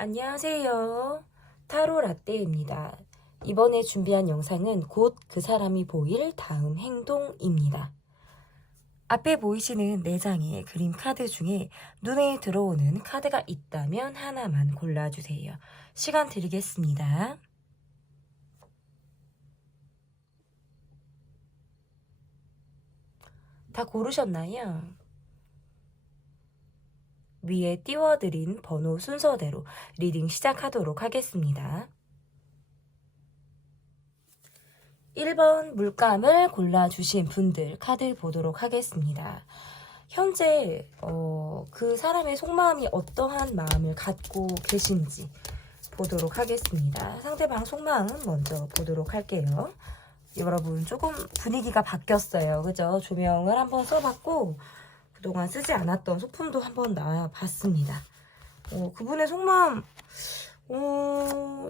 안녕하세요. 타로 라떼입니다. 이번에 준비한 영상은 곧 그 사람이 보일 다음 행동입니다. 앞에 보이시는 4장의 그림 카드 중에 눈에 들어오는 카드가 있다면 하나만 골라주세요. 시간 드리겠습니다. 다 고르셨나요? 위에 띄워드린 번호 순서대로 리딩 시작하도록 하겠습니다. 1번 물감을 골라주신 분들 카드 보도록 하겠습니다. 현재 그 사람의 속마음이 어떠한 마음을 갖고 계신지 보도록 하겠습니다. 상대방 속마음 먼저 보도록 할게요. 여러분 조금 분위기가 바뀌었어요. 그죠? 조명을 한번 써봤고 그동안 쓰지 않았던 소품도 한번 나와봤습니다. 그분의 속마음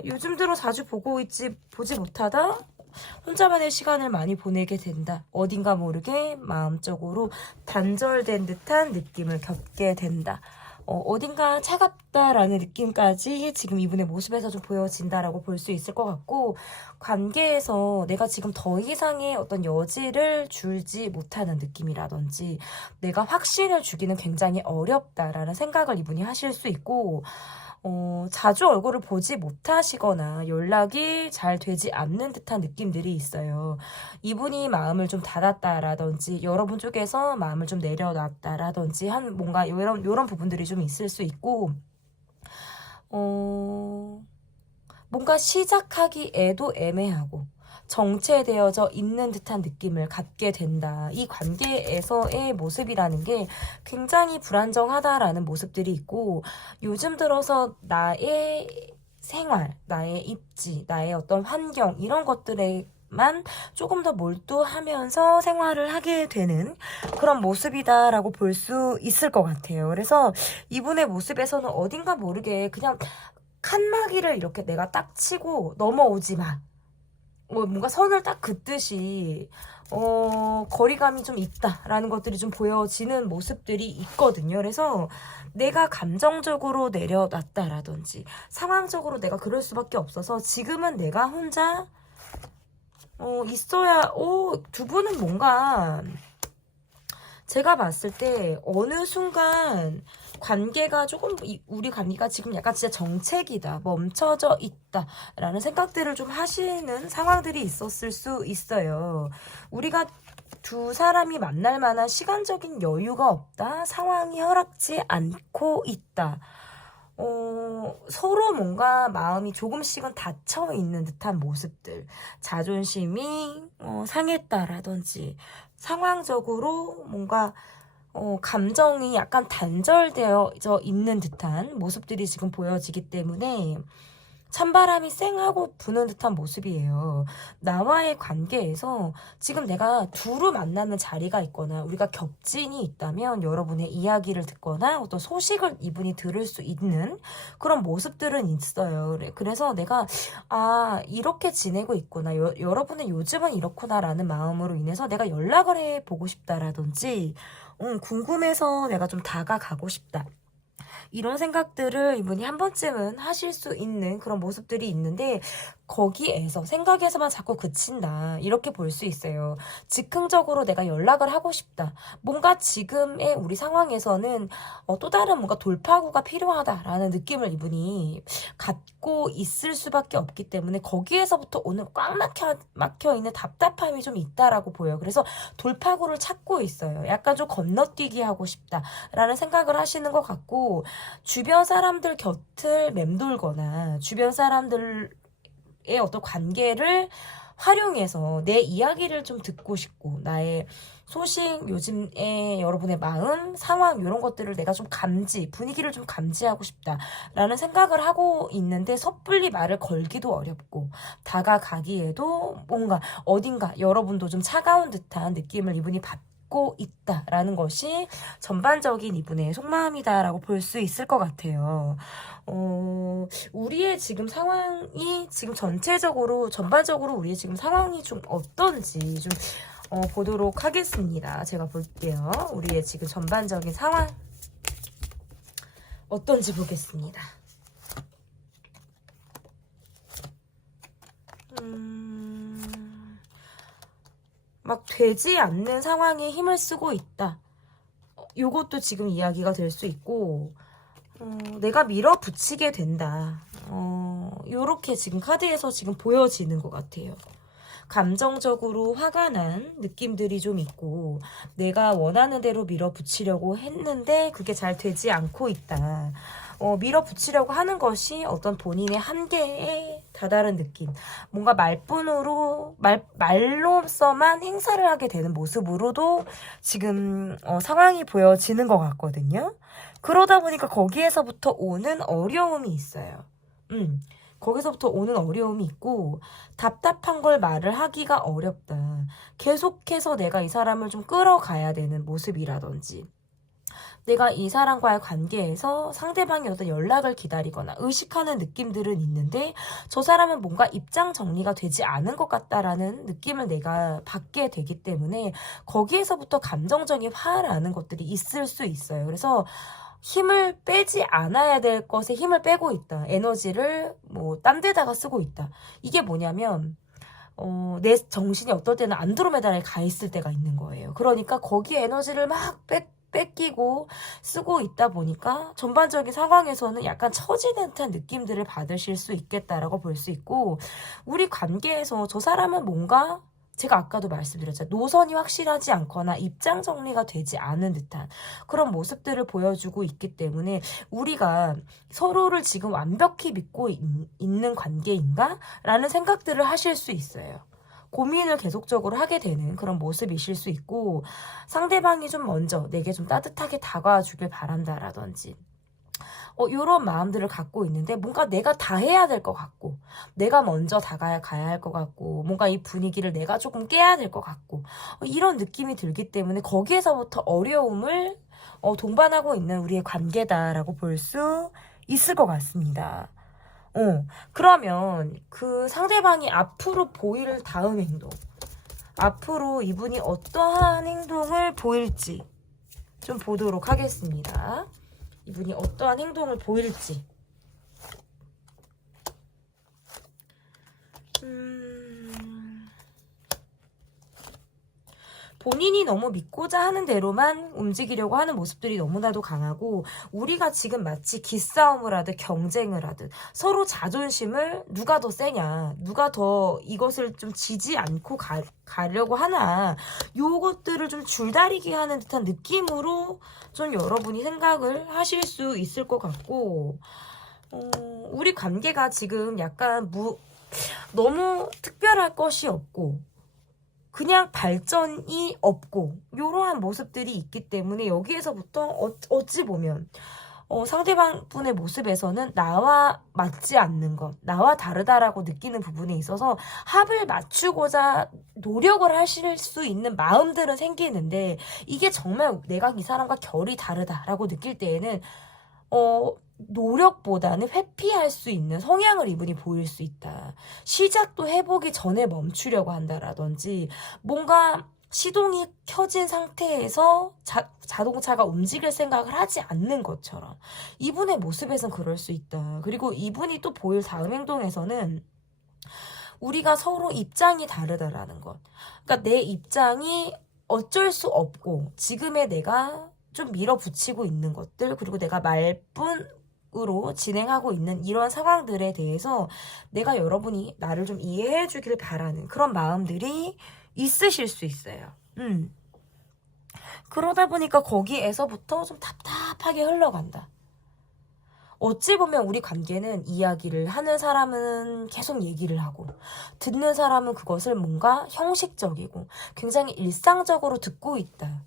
요즘 들어 자주 보지 못하다 혼자만의 시간을 많이 보내게 된다. 어딘가 모르게 마음적으로 단절된 듯한 느낌을 겪게 된다. 어딘가 차갑다라는 느낌까지 지금 이분의 모습에서 좀 보여진다라고 볼 수 있을 것 같고, 관계에서 내가 지금 더 이상의 어떤 여지를 주지 못하는 느낌이라든지 내가 확신을 주기는 굉장히 어렵다라는 생각을 이분이 하실 수 있고, 자주 얼굴을 보지 못하시거나 연락이 잘 되지 않는 듯한 느낌들이 있어요. 이분이 마음을 좀 닫았다라든지 여러분 쪽에서 마음을 좀 내려놨다라든지 한 뭔가 이런 부분들이 좀 있을 수 있고, 뭔가 시작하기에도 애매하고 정체되어져 있는 듯한 느낌을 갖게 된다. 이 관계에서의 모습이라는 게 굉장히 불안정하다라는 모습들이 있고, 요즘 들어서 나의 생활, 나의 입지, 나의 어떤 환경 이런 것들에만 조금 더 몰두하면서 생활을 하게 되는 그런 모습이다라고 볼 수 있을 것 같아요. 그래서 이분의 모습에서는 어딘가 모르게 그냥 칸막이를 이렇게 내가 딱 치고 넘어오지 마. 뭔가 선을 딱 긋듯이 거리감이 좀 있다라는 것들이 좀 보여지는 모습들이 있거든요. 그래서 내가 감정적으로 내려놨다라든지 상황적으로 내가 그럴 수밖에 없어서 지금은 내가 혼자 있어야 두 분은 뭔가 제가 봤을 때 어느 순간 관계가 조금 우리 관계가 지금 약간 진짜 정책이다, 멈춰져 있다라는 생각들을 좀 하시는 상황들이 있었을 수 있어요. 우리가 두 사람이 만날 만한 시간적인 여유가 없다, 상황이 허락지 않고 있다. 서로 뭔가 마음이 조금씩은 닫혀 있는 듯한 모습들, 자존심이 상했다라든지 상황적으로 뭔가 감정이 약간 단절되어져 있는 듯한 모습들이 지금 보여지기 때문에 찬바람이 쌩하고 부는 듯한 모습이에요. 나와의 관계에서 지금 내가 두루 만나는 자리가 있거나 우리가 겹진이 있다면 여러분의 이야기를 듣거나 어떤 소식을 이분이 들을 수 있는 그런 모습들은 있어요. 그래서 내가 이렇게 지내고 있구나, 여러분은 요즘은 이렇구나라는 마음으로 인해서 내가 연락을 해보고 싶다라든지 궁금해서 내가 좀 다가가고 싶다, 이런 생각들을 이분이 한 번쯤은 하실 수 있는 그런 모습들이 있는데, 거기에서 생각에서만 자꾸 그친다, 이렇게 볼 수 있어요. 즉흥적으로 내가 연락을 하고 싶다, 뭔가 지금의 우리 상황에서는 또 다른 뭔가 돌파구가 필요하다라는 느낌을 이분이 갖고 있을 수밖에 없기 때문에 거기에서부터 오늘 꽉 막혀 있는 답답함이 좀 있다라고 보여요. 그래서 돌파구를 찾고 있어요. 약간 좀 건너뛰기 하고 싶다라는 생각을 하시는 것 같고, 주변 사람들 곁을 맴돌거나 주변 사람들의 어떤 관계를 활용해서 내 이야기를 좀 듣고 싶고, 나의 소식, 요즘에 여러분의 마음, 상황 이런 것들을 내가 좀 분위기를 좀 감지하고 싶다라는 생각을 하고 있는데 섣불리 말을 걸기도 어렵고 다가가기에도 뭔가 어딘가 여러분도 좀 차가운 듯한 느낌을 이분이 받고 있다라는 것이 전반적인 이분의 속마음이다라고 볼 수 있을 것 같아요. 우리의 지금 상황이 지금 전반적으로 우리의 지금 상황이 좀 어떤지 좀 보도록 하겠습니다. 제가 볼게요. 우리의 지금 전반적인 상황 어떤지 보겠습니다. 막 되지 않는 상황에 힘을 쓰고 있다. 요것도 지금 이야기가 될 수 있고, 내가 밀어붙이게 된다. 요렇게 지금 카드에서 지금 보여지는 것 같아요. 감정적으로 화가 난 느낌들이 좀 있고, 내가 원하는 대로 밀어붙이려고 했는데 그게 잘 되지 않고 있다. 밀어붙이려고 하는 것이 어떤 본인의 한계에 다다른 느낌. 뭔가 말로서만 행사를 하게 되는 모습으로도 지금 상황이 보여지는 것 같거든요. 그러다 보니까 거기에서부터 오는 어려움이 있어요. 거기서부터 오는 어려움이 있고, 답답한 걸 말을 하기가 어렵다. 계속해서 내가 이 사람을 좀 끌어가야 되는 모습이라든지, 내가 이 사람과의 관계에서 상대방이 어떤 연락을 기다리거나 의식하는 느낌들은 있는데, 저 사람은 뭔가 입장 정리가 되지 않은 것 같다라는 느낌을 내가 받게 되기 때문에 거기에서부터 감정적인 화라는 것들이 있을 수 있어요. 그래서 힘을 빼지 않아야 될 것에 힘을 빼고 있다. 에너지를 뭐 딴 데다가 쓰고 있다. 이게 뭐냐면 내 정신이 어떨 때는 안드로메다에 가 있을 때가 있는 거예요. 그러니까 거기에 에너지를 막 뺏기고 쓰고 있다 보니까 전반적인 상황에서는 약간 처지는 듯한 느낌들을 받으실 수 있겠다라고 볼 수 있고, 우리 관계에서 저 사람은 뭔가 제가 아까도 말씀드렸잖아요. 노선이 확실하지 않거나 입장 정리가 되지 않은 듯한 그런 모습들을 보여주고 있기 때문에 우리가 서로를 지금 완벽히 믿고 있는 관계인가? 라는 생각들을 하실 수 있어요. 고민을 계속적으로 하게 되는 그런 모습이실 수 있고, 상대방이 좀 먼저 내게 좀 따뜻하게 다가와 주길 바란다라든지, 이런 마음들을 갖고 있는데 뭔가 내가 다 해야 될 것 같고, 내가 먼저 가야 할 것 같고, 뭔가 이 분위기를 내가 조금 깨야 될 것 같고, 이런 느낌이 들기 때문에 거기에서부터 어려움을 동반하고 있는 우리의 관계다라고 볼 수 있을 것 같습니다. 그러면 그 상대방이 앞으로 보일 다음 행동, 앞으로 이분이 어떠한 행동을 보일지 좀 보도록 하겠습니다. 이분이 어떠한 행동을 보일지. 본인이 너무 믿고자 하는 대로만 움직이려고 하는 모습들이 너무나도 강하고, 우리가 지금 마치 기싸움을 하듯 경쟁을 하듯 서로 자존심을 누가 더 세냐, 누가 더 이것을 좀 지지 않고 가려고 하나, 요것들을 좀 줄다리기 하는 듯한 느낌으로 좀 여러분이 생각을 하실 수 있을 것 같고, 우리 관계가 지금 약간 너무 특별할 것이 없고 그냥 발전이 없고 이러한 모습들이 있기 때문에 여기에서부터 어찌 보면 상대방 분의 모습에서는 나와 맞지 않는 것, 나와 다르다라고 느끼는 부분에 있어서 합을 맞추고자 노력을 하실 수 있는 마음들은 생기는데, 이게 정말 내가 이 사람과 결이 다르다라고 느낄 때에는 노력보다는 회피할 수 있는 성향을 이분이 보일 수 있다. 시작도 해보기 전에 멈추려고 한다라든지, 뭔가 시동이 켜진 상태에서 자동차가 움직일 생각을 하지 않는 것처럼 이분의 모습에선 그럴 수 있다. 그리고 이분이 또 보일 다음 행동에서는 우리가 서로 입장이 다르다라는 것. 그러니까 내 입장이 어쩔 수 없고 지금의 내가 좀 밀어붙이고 있는 것들, 그리고 내가 말뿐으로 진행하고 있는 이런 상황들에 대해서 내가 여러분이 나를 좀 이해해 주길 바라는 그런 마음들이 있으실 수 있어요. 그러다 보니까 거기에서부터 좀 답답하게 흘러간다. 어찌 보면 우리 관계는 이야기를 하는 사람은 계속 얘기를 하고, 듣는 사람은 그것을 뭔가 형식적이고 굉장히 일상적으로 듣고 있다.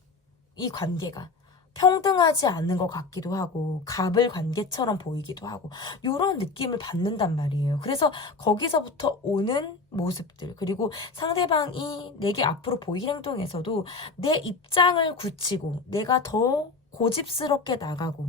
이 관계가 평등하지 않은 것 같기도 하고 갑을 관계처럼 보이기도 하고 이런 느낌을 받는단 말이에요. 그래서 거기서부터 오는 모습들, 그리고 상대방이 내게 앞으로 보일 행동에서도 내 입장을 굳히고 내가 더 고집스럽게 나가고,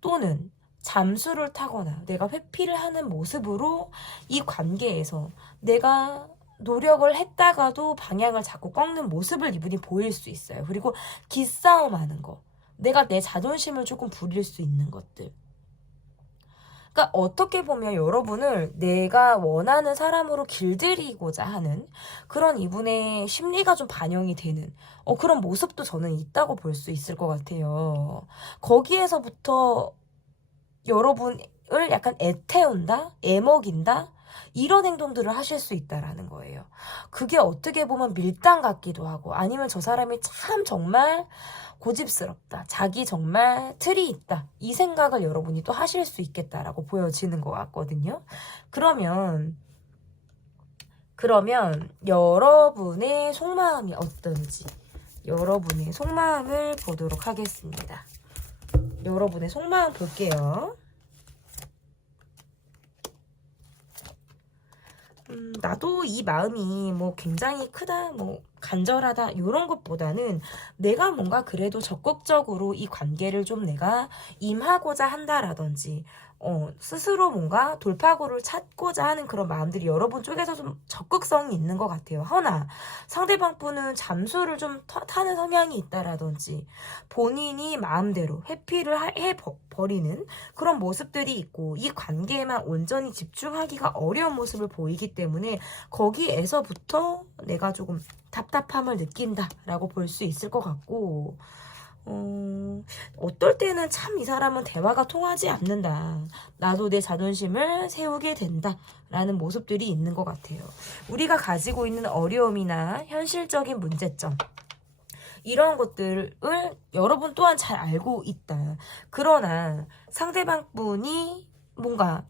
또는 잠수를 타거나 내가 회피를 하는 모습으로 이 관계에서 내가 노력을 했다가도 방향을 자꾸 꺾는 모습을 이분이 보일 수 있어요. 그리고 기싸움하는 거, 내가 내 자존심을 조금 부릴 수 있는 것들, 그러니까 어떻게 보면 여러분을 내가 원하는 사람으로 길들이고자 하는 그런 이분의 심리가 좀 반영이 되는 그런 모습도 저는 있다고 볼 수 있을 것 같아요. 거기에서부터 여러분을 약간 애태운다? 애먹인다? 이런 행동들을 하실 수 있다라는 거예요. 그게 어떻게 보면 밀당 같기도 하고 아니면 저 사람이 참 정말 고집스럽다. 자기 정말 틀이 있다. 이 생각을 여러분이 또 하실 수 있겠다라고 보여지는 것 같거든요. 그러면 여러분의 속마음이 어떤지 여러분의 속마음을 보도록 하겠습니다. 여러분의 속마음 볼게요. 나도 이 마음이 뭐 굉장히 크다, 뭐 간절하다 이런 것보다는 내가 뭔가 그래도 적극적으로 이 관계를 좀 내가 임하고자 한다라든지 스스로 뭔가 돌파구를 찾고자 하는 그런 마음들이 여러분 쪽에서 좀 적극성이 있는 것 같아요. 허나 상대방 분은 잠수를 좀 타는 성향이 있다라든지 본인이 마음대로 회피를 해버리는 그런 모습들이 있고 이 관계에만 온전히 집중하기가 어려운 모습을 보이기 때문에 거기에서부터 내가 조금 답답함을 느낀다라고 볼 수 있을 것 같고 어떨 때는 참 이 사람은 대화가 통하지 않는다. 나도 내 자존심을 세우게 된다. 라는 모습들이 있는 것 같아요. 우리가 가지고 있는 어려움이나 현실적인 문제점 이런 것들을 여러분 또한 잘 알고 있다. 그러나 상대방 분이 뭔가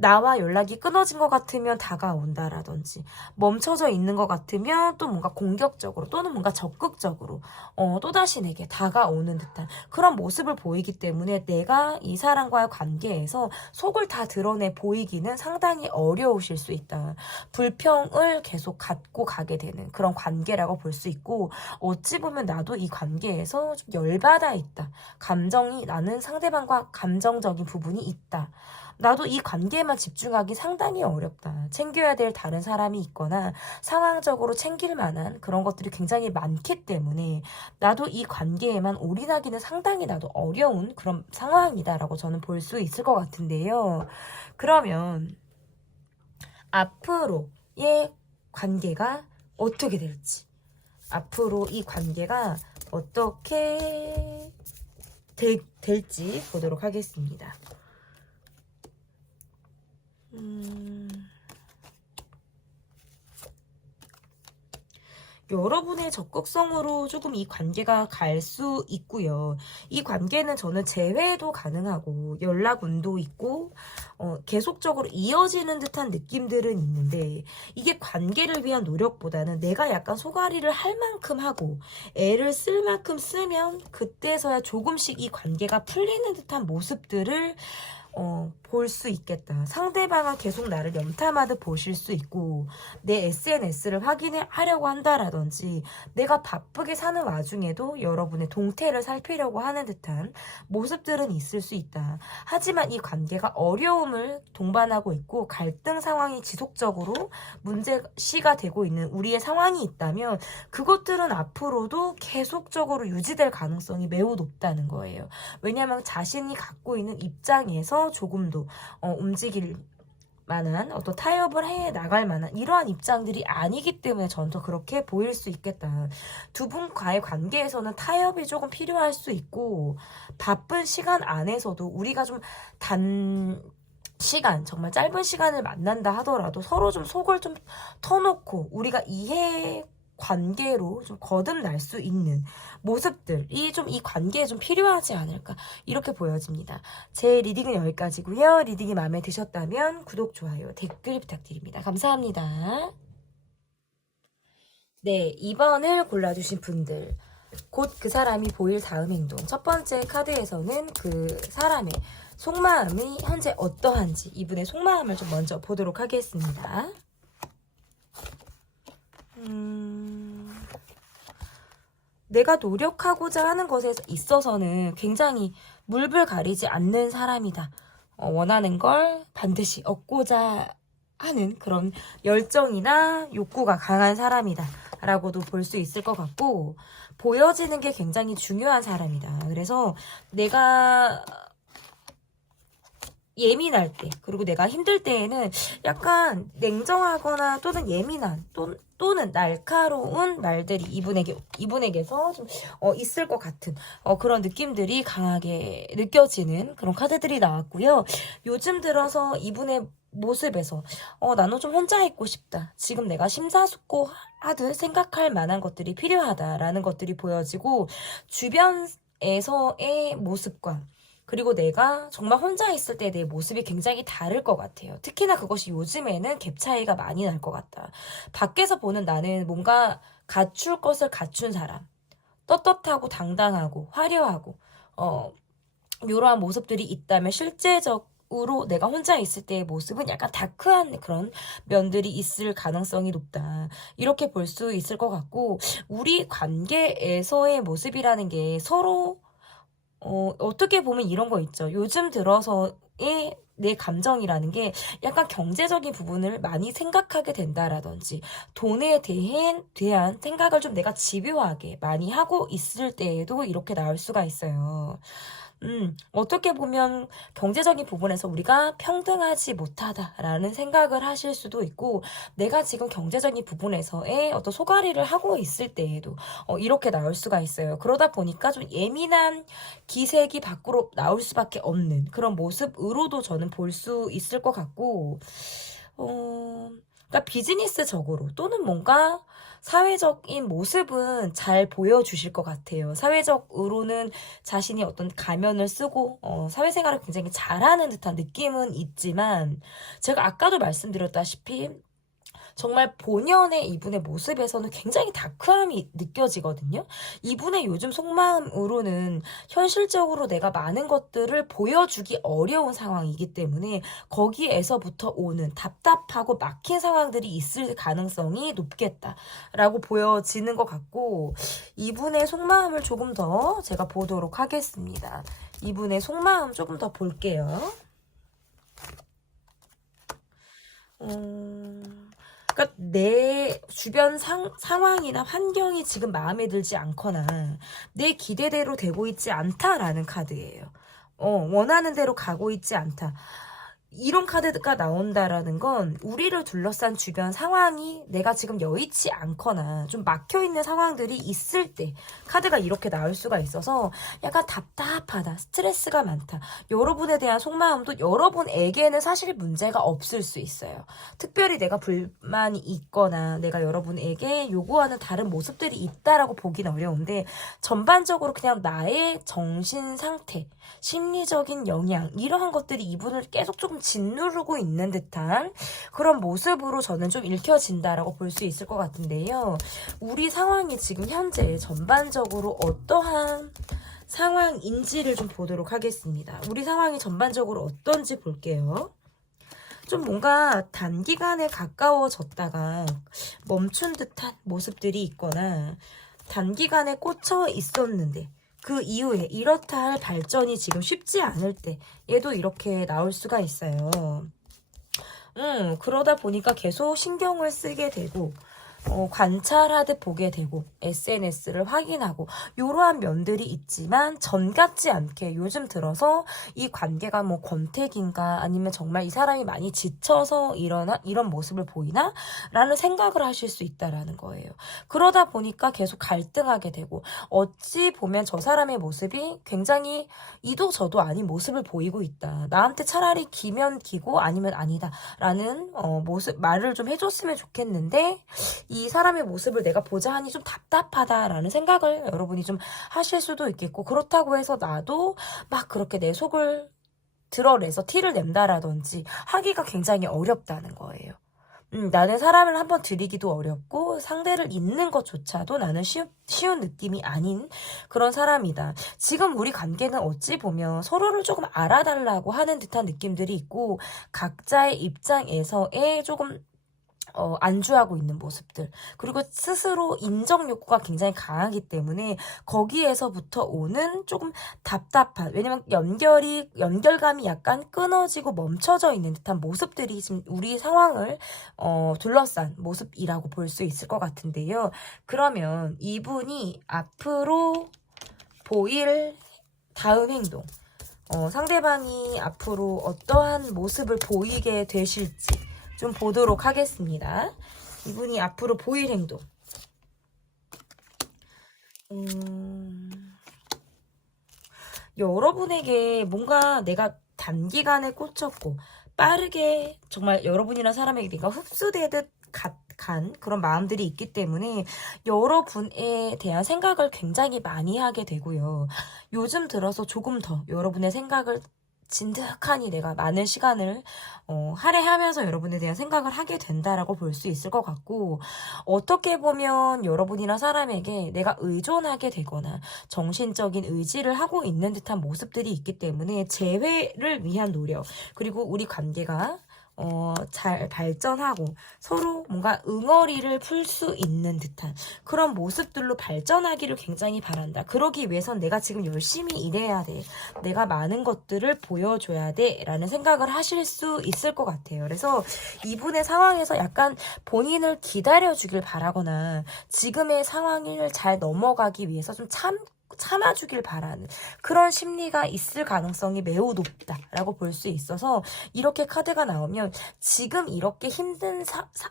나와 연락이 끊어진 것 같으면 다가온다라든지 멈춰져 있는 것 같으면 또 뭔가 공격적으로 또는 뭔가 적극적으로 또다시 내게 다가오는 듯한 그런 모습을 보이기 때문에 내가 이 사람과의 관계에서 속을 다 드러내 보이기는 상당히 어려우실 수 있다. 불평을 계속 갖고 가게 되는 그런 관계라고 볼 수 있고 어찌 보면 나도 이 관계에서 좀 열받아 있다. 나는 상대방과 감정적인 부분이 있다. 나도 이 관계에만 집중하기 상당히 어렵다. 챙겨야 될 다른 사람이 있거나 상황적으로 챙길 만한 그런 것들이 굉장히 많기 때문에 나도 이 관계에만 올인하기는 상당히 나도 어려운 그런 상황이다라고 저는 볼 수 있을 것 같은데요. 그러면 앞으로의 관계가 어떻게 될지 앞으로 이 관계가 어떻게 될지 보도록 하겠습니다. 여러분의 적극성으로 조금 이 관계가 갈 수 있고요. 이 관계는 저는 재회도 가능하고 연락운도 있고 계속적으로 이어지는 듯한 느낌들은 있는데 이게 관계를 위한 노력보다는 내가 약간 소가리를 할 만큼 하고 애를 쓸 만큼 쓰면 그때서야 조금씩 이 관계가 풀리는 듯한 모습들을 볼 수 있겠다. 상대방은 계속 나를 염탐하듯 보실 수 있고 내 SNS를 확인하려고 한다라든지 내가 바쁘게 사는 와중에도 여러분의 동태를 살피려고 하는 듯한 모습들은 있을 수 있다. 하지만 이 관계가 어려움을 동반하고 있고 갈등 상황이 지속적으로 문제시가 되고 있는 우리의 상황이 있다면 그것들은 앞으로도 계속적으로 유지될 가능성이 매우 높다는 거예요. 왜냐하면 자신이 갖고 있는 입장에서 조금 더 움직일 만한 어떤 타협을 해 나갈 만한 이러한 입장들이 아니기 때문에 저는 더 그렇게 보일 수 있겠다. 두 분과의 관계에서는 타협이 조금 필요할 수 있고 바쁜 시간 안에서도 우리가 좀 시간, 정말 짧은 시간을 만난다 하더라도 서로 좀 속을 좀 터놓고 우리가 이해 관계로 좀 거듭날 수 있는 모습들이 좀 이 관계에 좀 필요하지 않을까 이렇게 보여집니다. 제 리딩은 여기까지고요. 리딩이 마음에 드셨다면 구독, 좋아요, 댓글 부탁드립니다. 감사합니다. 네, 2번을 골라주신 분들 곧 그 사람이 보일 다음 행동 첫 번째 카드에서는 그 사람의 속마음이 현재 어떠한지 이분의 속마음을 좀 먼저 보도록 하겠습니다. 내가 노력하고자 하는 것에 있어서는 굉장히 물불 가리지 않는 사람이다. 원하는 걸 반드시 얻고자 하는 그런 열정이나 욕구가 강한 사람이다. 라고도 볼 수 있을 것 같고 보여지는 게 굉장히 중요한 사람이다. 그래서 내가 예민할 때, 그리고 내가 힘들 때에는 약간 냉정하거나 또는 예민한 또는 날카로운 말들이 이분에게서 좀 있을 것 같은 그런 느낌들이 강하게 느껴지는 그런 카드들이 나왔고요. 요즘 들어서 이분의 모습에서 나는 좀 혼자 있고 싶다. 지금 내가 심사숙고하듯 생각할 만한 것들이 필요하다라는 것들이 보여지고, 주변에서의 모습과 그리고 내가 정말 혼자 있을 때 내 모습이 굉장히 다를 것 같아요. 특히나 그것이 요즘에는 갭 차이가 많이 날 것 같다. 밖에서 보는 나는 뭔가 갖출 것을 갖춘 사람. 떳떳하고 당당하고 화려하고 이러한 모습들이 있다면, 실제적으로 내가 혼자 있을 때의 모습은 약간 다크한 그런 면들이 있을 가능성이 높다. 이렇게 볼 수 있을 것 같고, 우리 관계에서의 모습이라는 게 서로 어떻게 보면 이런 거 있죠. 요즘 들어서의 내 감정이라는 게 약간 경제적인 부분을 많이 생각하게 된다라든지, 돈에 대한 생각을 좀 내가 집요하게 많이 하고 있을 때에도 이렇게 나올 수가 있어요. 어떻게 보면 경제적인 부분에서 우리가 평등하지 못하다라는 생각을 하실 수도 있고, 내가 지금 경제적인 부분에서의 어떤 소가리를 하고 있을 때에도 이렇게 나올 수가 있어요. 그러다 보니까 좀 예민한 기색이 밖으로 나올 수밖에 없는 그런 모습으로도 저는 볼 수 있을 것 같고, 그러니까 비즈니스적으로 또는 뭔가 사회적인 모습은 잘 보여주실 것 같아요. 사회적으로는 자신이 어떤 가면을 쓰고 사회생활을 굉장히 잘하는 듯한 느낌은 있지만, 제가 아까도 말씀드렸다시피 정말 본연의 이분의 모습에서는 굉장히 다크함이 느껴지거든요. 이분의 요즘 속마음으로는 현실적으로 내가 많은 것들을 보여주기 어려운 상황이기 때문에 거기에서부터 오는 답답하고 막힌 상황들이 있을 가능성이 높겠다라고 보여지는 것 같고, 이분의 속마음을 조금 더 제가 보도록 하겠습니다. 이분의 속마음 조금 더 볼게요. 그러니까 내 주변 상황이나 환경이 지금 마음에 들지 않거나 내 기대대로 되고 있지 않다라는 카드예요. 원하는 대로 가고 있지 않다. 이런 카드가 나온다라는 건 우리를 둘러싼 주변 상황이 내가 지금 여의치 않거나 좀 막혀있는 상황들이 있을 때 카드가 이렇게 나올 수가 있어서 약간 답답하다, 스트레스가 많다. 여러분에 대한 속마음도 여러분에게는 사실 문제가 없을 수 있어요. 특별히 내가 불만이 있거나 내가 여러분에게 요구하는 다른 모습들이 있다라고 보기는 어려운데, 전반적으로 그냥 나의 정신 상태, 심리적인 영향, 이러한 것들이 이분을 계속 조금 짓누르고 있는 듯한 그런 모습으로 저는 좀 읽혀진다라고 볼 수 있을 것 같은데요. 우리 상황이 지금 현재 전반적으로 어떠한 상황인지를 좀 보도록 하겠습니다. 우리 상황이 전반적으로 어떤지 볼게요. 좀 뭔가 단기간에 가까워졌다가 멈춘 듯한 모습들이 있거나, 단기간에 꽂혀 있었는데 그 이후에 이렇다 할 발전이 지금 쉽지 않을 때 얘도 이렇게 나올 수가 있어요. 그러다 보니까 계속 신경을 쓰게 되고 관찰하듯 보게 되고 SNS를 확인하고 이러한 면들이 있지만, 전 같지 않게 요즘 들어서 이 관계가 뭐 권태기인가 아니면 정말 이 사람이 많이 지쳐서 이런 모습을 보이나 라는 생각을 하실 수 있다라는 거예요. 그러다 보니까 계속 갈등하게 되고, 어찌 보면 저 사람의 모습이 굉장히 이도 저도 아닌 모습을 보이고 있다, 나한테 차라리 기면 기고 아니면 아니다 라는 말을 좀 해줬으면 좋겠는데, 이 사람의 모습을 내가 보자 하니 좀 답답하다라는 생각을 여러분이 좀 하실 수도 있겠고, 그렇다고 해서 나도 막 그렇게 내 속을 드러내서 티를 낸다라든지 하기가 굉장히 어렵다는 거예요. 나는 사람을 한번 들이기도 어렵고 상대를 잇는 것조차도 나는 쉬운 느낌이 아닌 그런 사람이다. 지금 우리 관계는 어찌 보면 서로를 조금 알아달라고 하는 듯한 느낌들이 있고, 각자의 입장에서의 조금 안주하고 있는 모습들, 그리고 스스로 인정 욕구가 굉장히 강하기 때문에 거기에서부터 오는 조금 답답한, 왜냐면 연결감이 약간 끊어지고 멈춰져 있는 듯한 모습들이 지금 우리 상황을 둘러싼 모습이라고 볼 수 있을 것 같은데요. 그러면 이분이 앞으로 보일 다음 행동, 상대방이 앞으로 어떠한 모습을 보이게 되실지 좀 보도록 하겠습니다. 이분이 앞으로 보일 행동. 여러분에게 뭔가 내가 단기간에 꽂혔고 빠르게 정말 여러분이란 사람에게 내가 흡수되듯 간 그런 마음들이 있기 때문에 여러분에 대한 생각을 굉장히 많이 하게 되고요. 요즘 들어서 조금 더 여러분의 생각을 진득하니 내가 많은 시간을 할애하면서 여러분에 대한 생각을 하게 된다라고 볼 수 있을 것 같고, 어떻게 보면 여러분이나 사람에게 내가 의존하게 되거나 정신적인 의지를 하고 있는 듯한 모습들이 있기 때문에 재회를 위한 노력, 그리고 우리 관계가 잘 발전하고 서로 뭔가 응어리를 풀 수 있는 듯한 그런 모습들로 발전하기를 굉장히 바란다. 그러기 위해선 내가 지금 열심히 일해야 돼. 내가 많은 것들을 보여줘야 돼. 라는 생각을 하실 수 있을 것 같아요. 그래서 이분의 상황에서 약간 본인을 기다려주길 바라거나 지금의 상황을 잘 넘어가기 위해서 좀 참아주길 바라는 그런 심리가 있을 가능성이 매우 높다라고 볼 수 있어서, 이렇게 카드가 나오면 지금 이렇게 힘든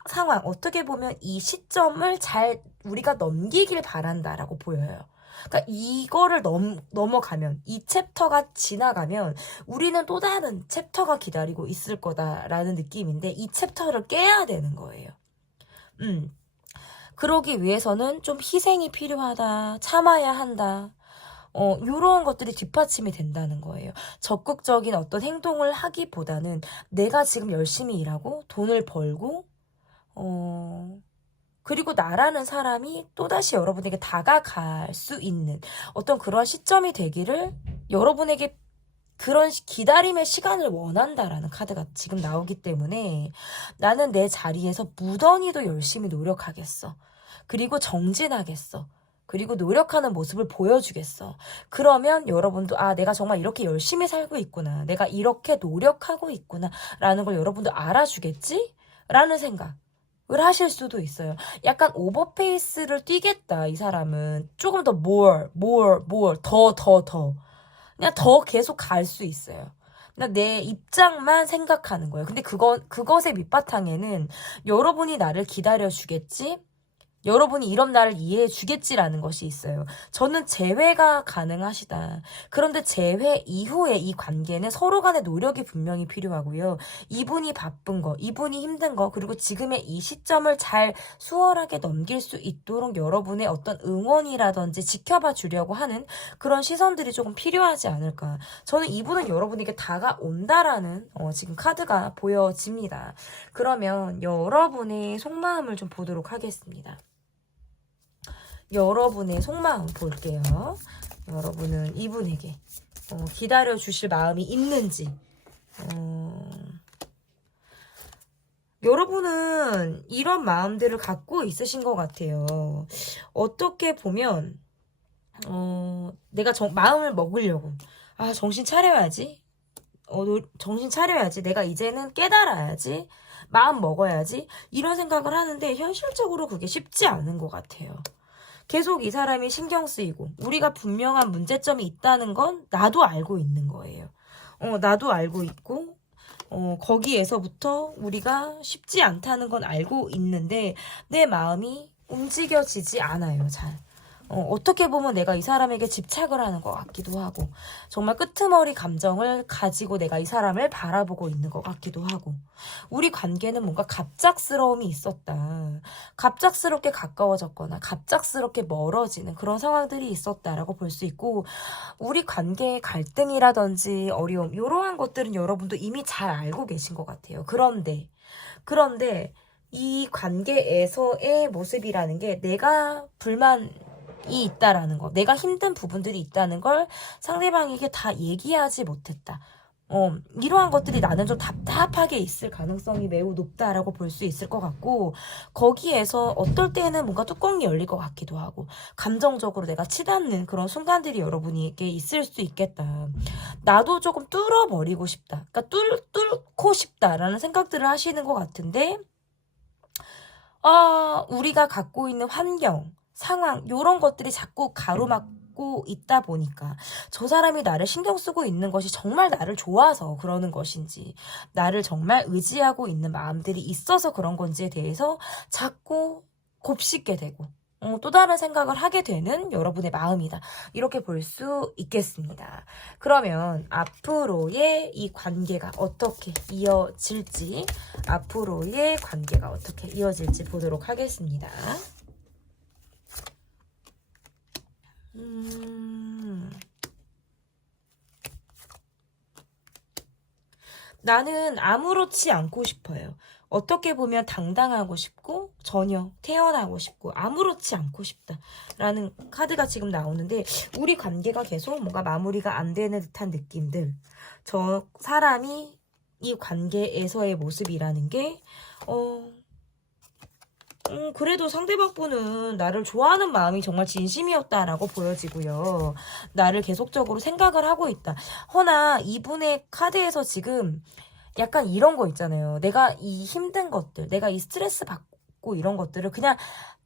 상황, 어떻게 보면 이 시점을 잘 우리가 넘기길 바란다라고 보여요. 그러니까 이거를 넘어가면, 이 챕터가 지나가면 우리는 또 다른 챕터가 기다리고 있을 거다라는 느낌인데, 이 챕터를 깨야 되는 거예요. 그러기 위해서는 좀 희생이 필요하다, 참아야 한다. 요런 것들이 뒷받침이 된다는 거예요. 적극적인 어떤 행동을 하기보다는 내가 지금 열심히 일하고 돈을 벌고, 그리고 나라는 사람이 또다시 여러분에게 다가갈 수 있는 어떤 그런 시점이 되기를, 여러분에게 그런 기다림의 시간을 원한다라는 카드가 지금 나오기 때문에, 나는 내 자리에서 무던히도 열심히 노력하겠어. 그리고 정진하겠어. 그리고 노력하는 모습을 보여주겠어. 그러면 여러분도 내가 정말 이렇게 열심히 살고 있구나. 내가 이렇게 노력하고 있구나. 라는 걸 여러분도 알아주겠지? 라는 생각을 하실 수도 있어요. 약간 오버페이스를 뛰겠다, 이 사람은. 조금 더 more, 더. 그냥 더 계속 갈 수 있어요. 그냥 내 입장만 생각하는 거예요. 근데 그것의 밑바탕에는 여러분이 나를 기다려주겠지? 여러분이 이런 나를 이해해 주겠지라는 것이 있어요. 저는 재회가 가능하시다. 그런데 재회 이후에 이 관계는 서로 간의 노력이 분명히 필요하고요. 이분이 바쁜 거, 이분이 힘든 거, 그리고 지금의 이 시점을 잘 수월하게 넘길 수 있도록 여러분의 어떤 응원이라든지 지켜봐 주려고 하는 그런 시선들이 조금 필요하지 않을까. 저는 이분은 여러분에게 다가온다라는 지금 카드가 보여집니다. 그러면 여러분의 속마음을 좀 보도록 하겠습니다. 여러분의 속마음 볼게요. 여러분은 이분에게 기다려주실 마음이 있는지, 여러분은 이런 마음들을 갖고 있으신 것 같아요. 어떻게 보면 내가 마음을 먹으려고, 정신 차려야지, 정신 차려야지, 내가 이제는 깨달아야지, 마음 먹어야지, 이런 생각을 하는데 현실적으로 그게 쉽지 않은 것 같아요. 계속 이 사람이 신경 쓰이고, 우리가 분명한 문제점이 있다는 건 나도 알고 있는 거예요. 나도 알고 있고, 거기에서부터 우리가 쉽지 않다는 건 알고 있는데 내 마음이 움직여지지 않아요, 잘. 어떻게 보면 내가 이 사람에게 집착을 하는 것 같기도 하고, 정말 끄트머리 감정을 가지고 내가 이 사람을 바라보고 있는 것 같기도 하고, 우리 관계는 뭔가 갑작스러움이 있었다. 갑작스럽게 가까워졌거나 갑작스럽게 멀어지는 그런 상황들이 있었다라고 볼 수 있고, 우리 관계의 갈등이라든지 어려움, 이러한 것들은 여러분도 이미 잘 알고 계신 것 같아요. 그런데 이 관계에서의 모습이라는 게 내가 불만이 있다라는 거, 내가 힘든 부분들이 있다는 걸 상대방에게 다 얘기하지 못했다. 이러한 것들이 나는 좀 답답하게 있을 가능성이 매우 높다라고 볼 수 있을 것 같고, 거기에서 어떨 때는 뭔가 뚜껑이 열릴 것 같기도 하고, 감정적으로 내가 치닫는 그런 순간들이 여러분에게 있을 수 있겠다. 나도 조금 뚫어버리고 싶다. 그러니까 뚫고 싶다라는 생각들을 하시는 것 같은데, 우리가 갖고 있는 환경, 상황, 요런 것들이 자꾸 가로막고 갖고 있다 보니까 저 사람이 나를 신경 쓰고 있는 것이 정말 나를 좋아서 그러는 것인지 나를 정말 의지하고 있는 마음들이 있어서 그런 건지에 대해서 자꾸 곱씹게 되고 또 다른 생각을 하게 되는 여러분의 마음이다. 이렇게 볼 수 있겠습니다. 그러면 앞으로의 이 관계가 어떻게 이어질지 보도록 하겠습니다. 나는 아무렇지 않고 싶어요. 어떻게 보면 당당하고 싶고 전혀 태어나고 싶고 아무렇지 않고 싶다라는 카드가 지금 나오는데 우리 관계가 계속 뭔가 마무리가 안 되는 듯한 느낌들, 저 사람이 이 관계에서의 모습이라는 게 그래도 상대방 분은 나를 좋아하는 마음이 정말 진심이었다라고 보여지고요. 나를 계속적으로 생각을 하고 있다. 허나 이분의 카드에서 지금 약간 이런 거 있잖아요. 내가 이 힘든 것들, 내가 이 스트레스 받고 이런 것들을 그냥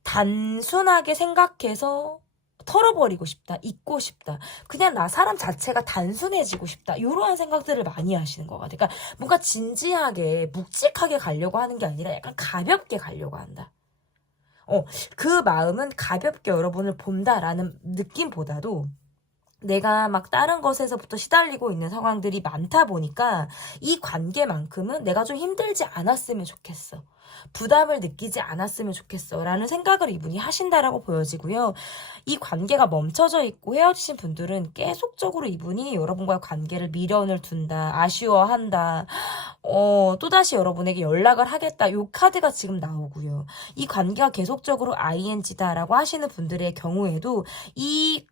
단순하게 생각해서 털어버리고 싶다, 잊고 싶다. 그냥 나 사람 자체가 단순해지고 싶다. 이러한 생각들을 많이 하시는 것 같아요. 그러니까 뭔가 진지하게, 묵직하게 가려고 하는 게 아니라 약간 가볍게 가려고 한다. 그 마음은 가볍게 여러분을 본다라는 느낌보다도 내가 막 다른 것에서부터 시달리고 있는 상황들이 많다 보니까 이 관계만큼은 내가 좀 힘들지 않았으면 좋겠어. 부담을 느끼지 않았으면 좋겠어. 라는 생각을 이분이 하신다라고 보여지고요. 이 관계가 멈춰져 있고 헤어지신 분들은 계속적으로 이분이 여러분과의 관계를 미련을 둔다. 아쉬워한다. 또다시 여러분에게 연락을 하겠다. 요 카드가 지금 나오고요. 이 관계가 계속적으로 ING다라고 하시는 분들의 경우에도 이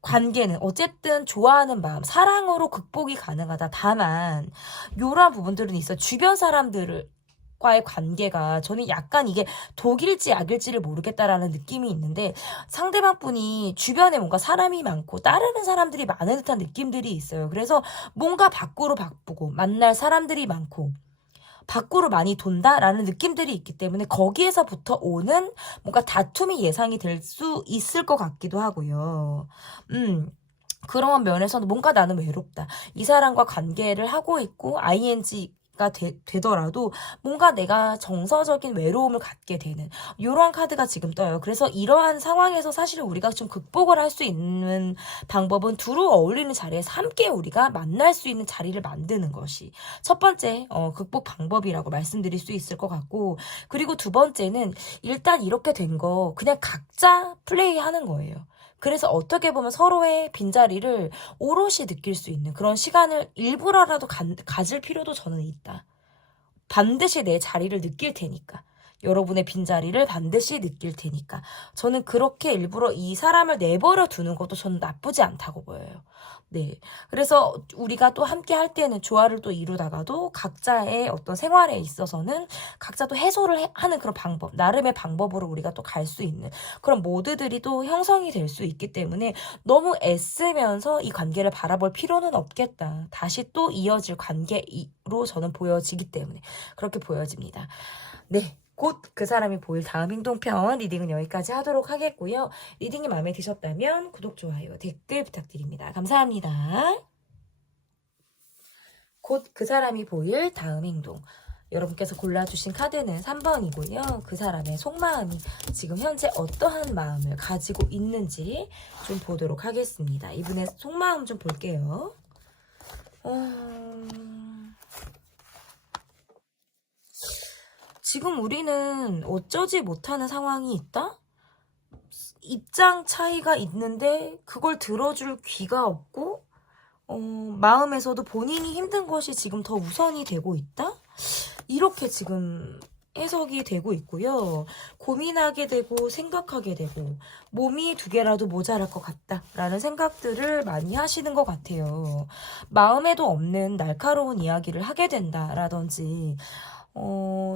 관계는 어쨌든 좋아하는 마음, 사랑으로 극복이 가능하다. 다만 이러한 부분들은 있어. 주변 사람들과의 관계가 저는 약간 이게 독일지 악일지를 모르겠다라는 느낌이 있는데 상대방 분이 주변에 뭔가 사람이 많고 따르는 사람들이 많은 듯한 느낌들이 있어요. 그래서 뭔가 밖으로 바쁘고 만날 사람들이 많고 밖으로 많이 돈다라는 느낌들이 있기 때문에 거기에서부터 오는 뭔가 다툼이 예상이 될 수 있을 것 같기도 하고요. 그런 면에서는 뭔가 나는 외롭다. 이 사람과 관계를 하고 있고 ING가 되더라도 뭔가 내가 정서적인 외로움을 갖게 되는 이러한 카드가 지금 떠요. 그래서 이러한 상황에서 사실 우리가 좀 극복을 할 수 있는 방법은 두루 어울리는 자리에서 함께 우리가 만날 수 있는 자리를 만드는 것이 첫 번째 극복 방법이라고 말씀드릴 수 있을 것 같고, 그리고 두 번째는 일단 이렇게 된 거 그냥 각자 플레이하는 거예요. 그래서 어떻게 보면 서로의 빈자리를 오롯이 느낄 수 있는 그런 시간을 일부러라도 가질 필요도 저는 있다. 반드시 내 자리를 느낄 테니까. 여러분의 빈자리를 반드시 느낄 테니까. 저는 그렇게 일부러 이 사람을 내버려 두는 것도 저는 나쁘지 않다고 보여요. 네. 그래서 우리가 또 함께 할 때는 조화를 또 이루다가도 각자의 어떤 생활에 있어서는 각자 또 해소를 하는 그런 방법, 나름의 방법으로 우리가 또 갈 수 있는 그런 모드들이 또 형성이 될 수 있기 때문에 너무 애쓰면서 이 관계를 바라볼 필요는 없겠다. 다시 또 이어질 관계로 저는 보여지기 때문에 그렇게 보여집니다. 네. 곧 그 사람이 보일 다음 행동편 리딩은 여기까지 하도록 하겠고요. 리딩이 마음에 드셨다면 구독, 좋아요, 댓글 부탁드립니다. 감사합니다. 곧 그 사람이 보일 다음 행동. 여러분께서 골라주신 카드는 3번이고요. 그 사람의 속마음이 지금 현재 어떠한 마음을 가지고 있는지 좀 보도록 하겠습니다. 이분의 속마음 좀 볼게요. 지금 우리는 어쩌지 못하는 상황이 있다? 입장 차이가 있는데 그걸 들어줄 귀가 없고 마음에서도 본인이 힘든 것이 지금 더 우선이 되고 있다? 이렇게 지금 해석이 되고 있고요. 고민하게 되고 생각하게 되고 몸이 두 개라도 모자랄 것 같다라는 생각들을 많이 하시는 것 같아요. 마음에도 없는 날카로운 이야기를 하게 된다라든지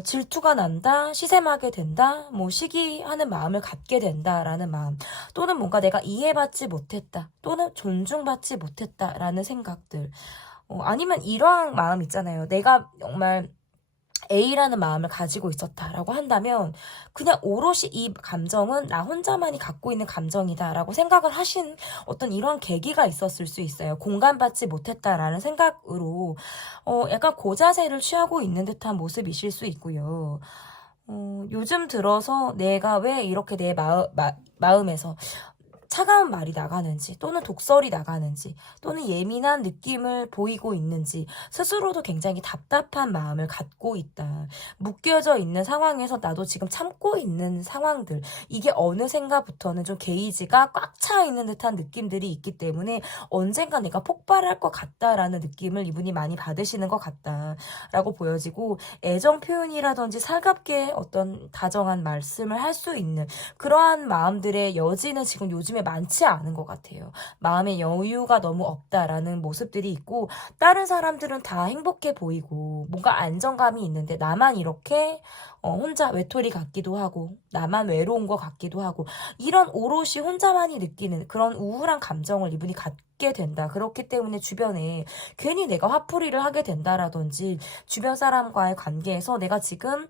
질투가 난다, 시샘하게 된다, 뭐 시기하는 마음을 갖게 된다라는 마음, 또는 뭔가 내가 이해받지 못했다, 또는 존중받지 못했다라는 생각들, 아니면 이러한 마음 있잖아요. 내가 정말 A라는 마음을 가지고 있었다라고 한다면 그냥 오롯이 이 감정은 나 혼자만이 갖고 있는 감정이다라고 생각을 하신 어떤 이런 계기가 있었을 수 있어요. 공감받지 못했다라는 생각으로 약간 고자세를 취하고 있는 듯한 모습이실 수 있고요. 요즘 들어서 내가 왜 이렇게 내 마음에서 차가운 말이 나가는지 또는 독설이 나가는지 또는 예민한 느낌을 보이고 있는지 스스로도 굉장히 답답한 마음을 갖고 있다. 묶여져 있는 상황에서 나도 지금 참고 있는 상황들, 이게 어느샌가부터는 좀 게이지가 꽉 차 있는 듯한 느낌들이 있기 때문에 언젠가 내가 폭발할 것 같다라는 느낌을 이분이 많이 받으시는 것 같다라고 보여지고, 애정 표현이라든지 살갑게 어떤 다정한 말씀을 할 수 있는 그러한 마음들의 여지는 지금 요즘에 많지 않은 것 같아요. 마음의 여유가 너무 없다라는 모습들이 있고, 다른 사람들은 다 행복해 보이고 뭔가 안정감이 있는데 나만 이렇게 혼자 외톨이 같기도 하고 나만 외로운 것 같기도 하고, 이런 오롯이 혼자만이 느끼는 그런 우울한 감정을 이분이 갖게 된다. 그렇기 때문에 주변에 괜히 내가 화풀이를 하게 된다라든지 주변 사람과의 관계에서 내가 지금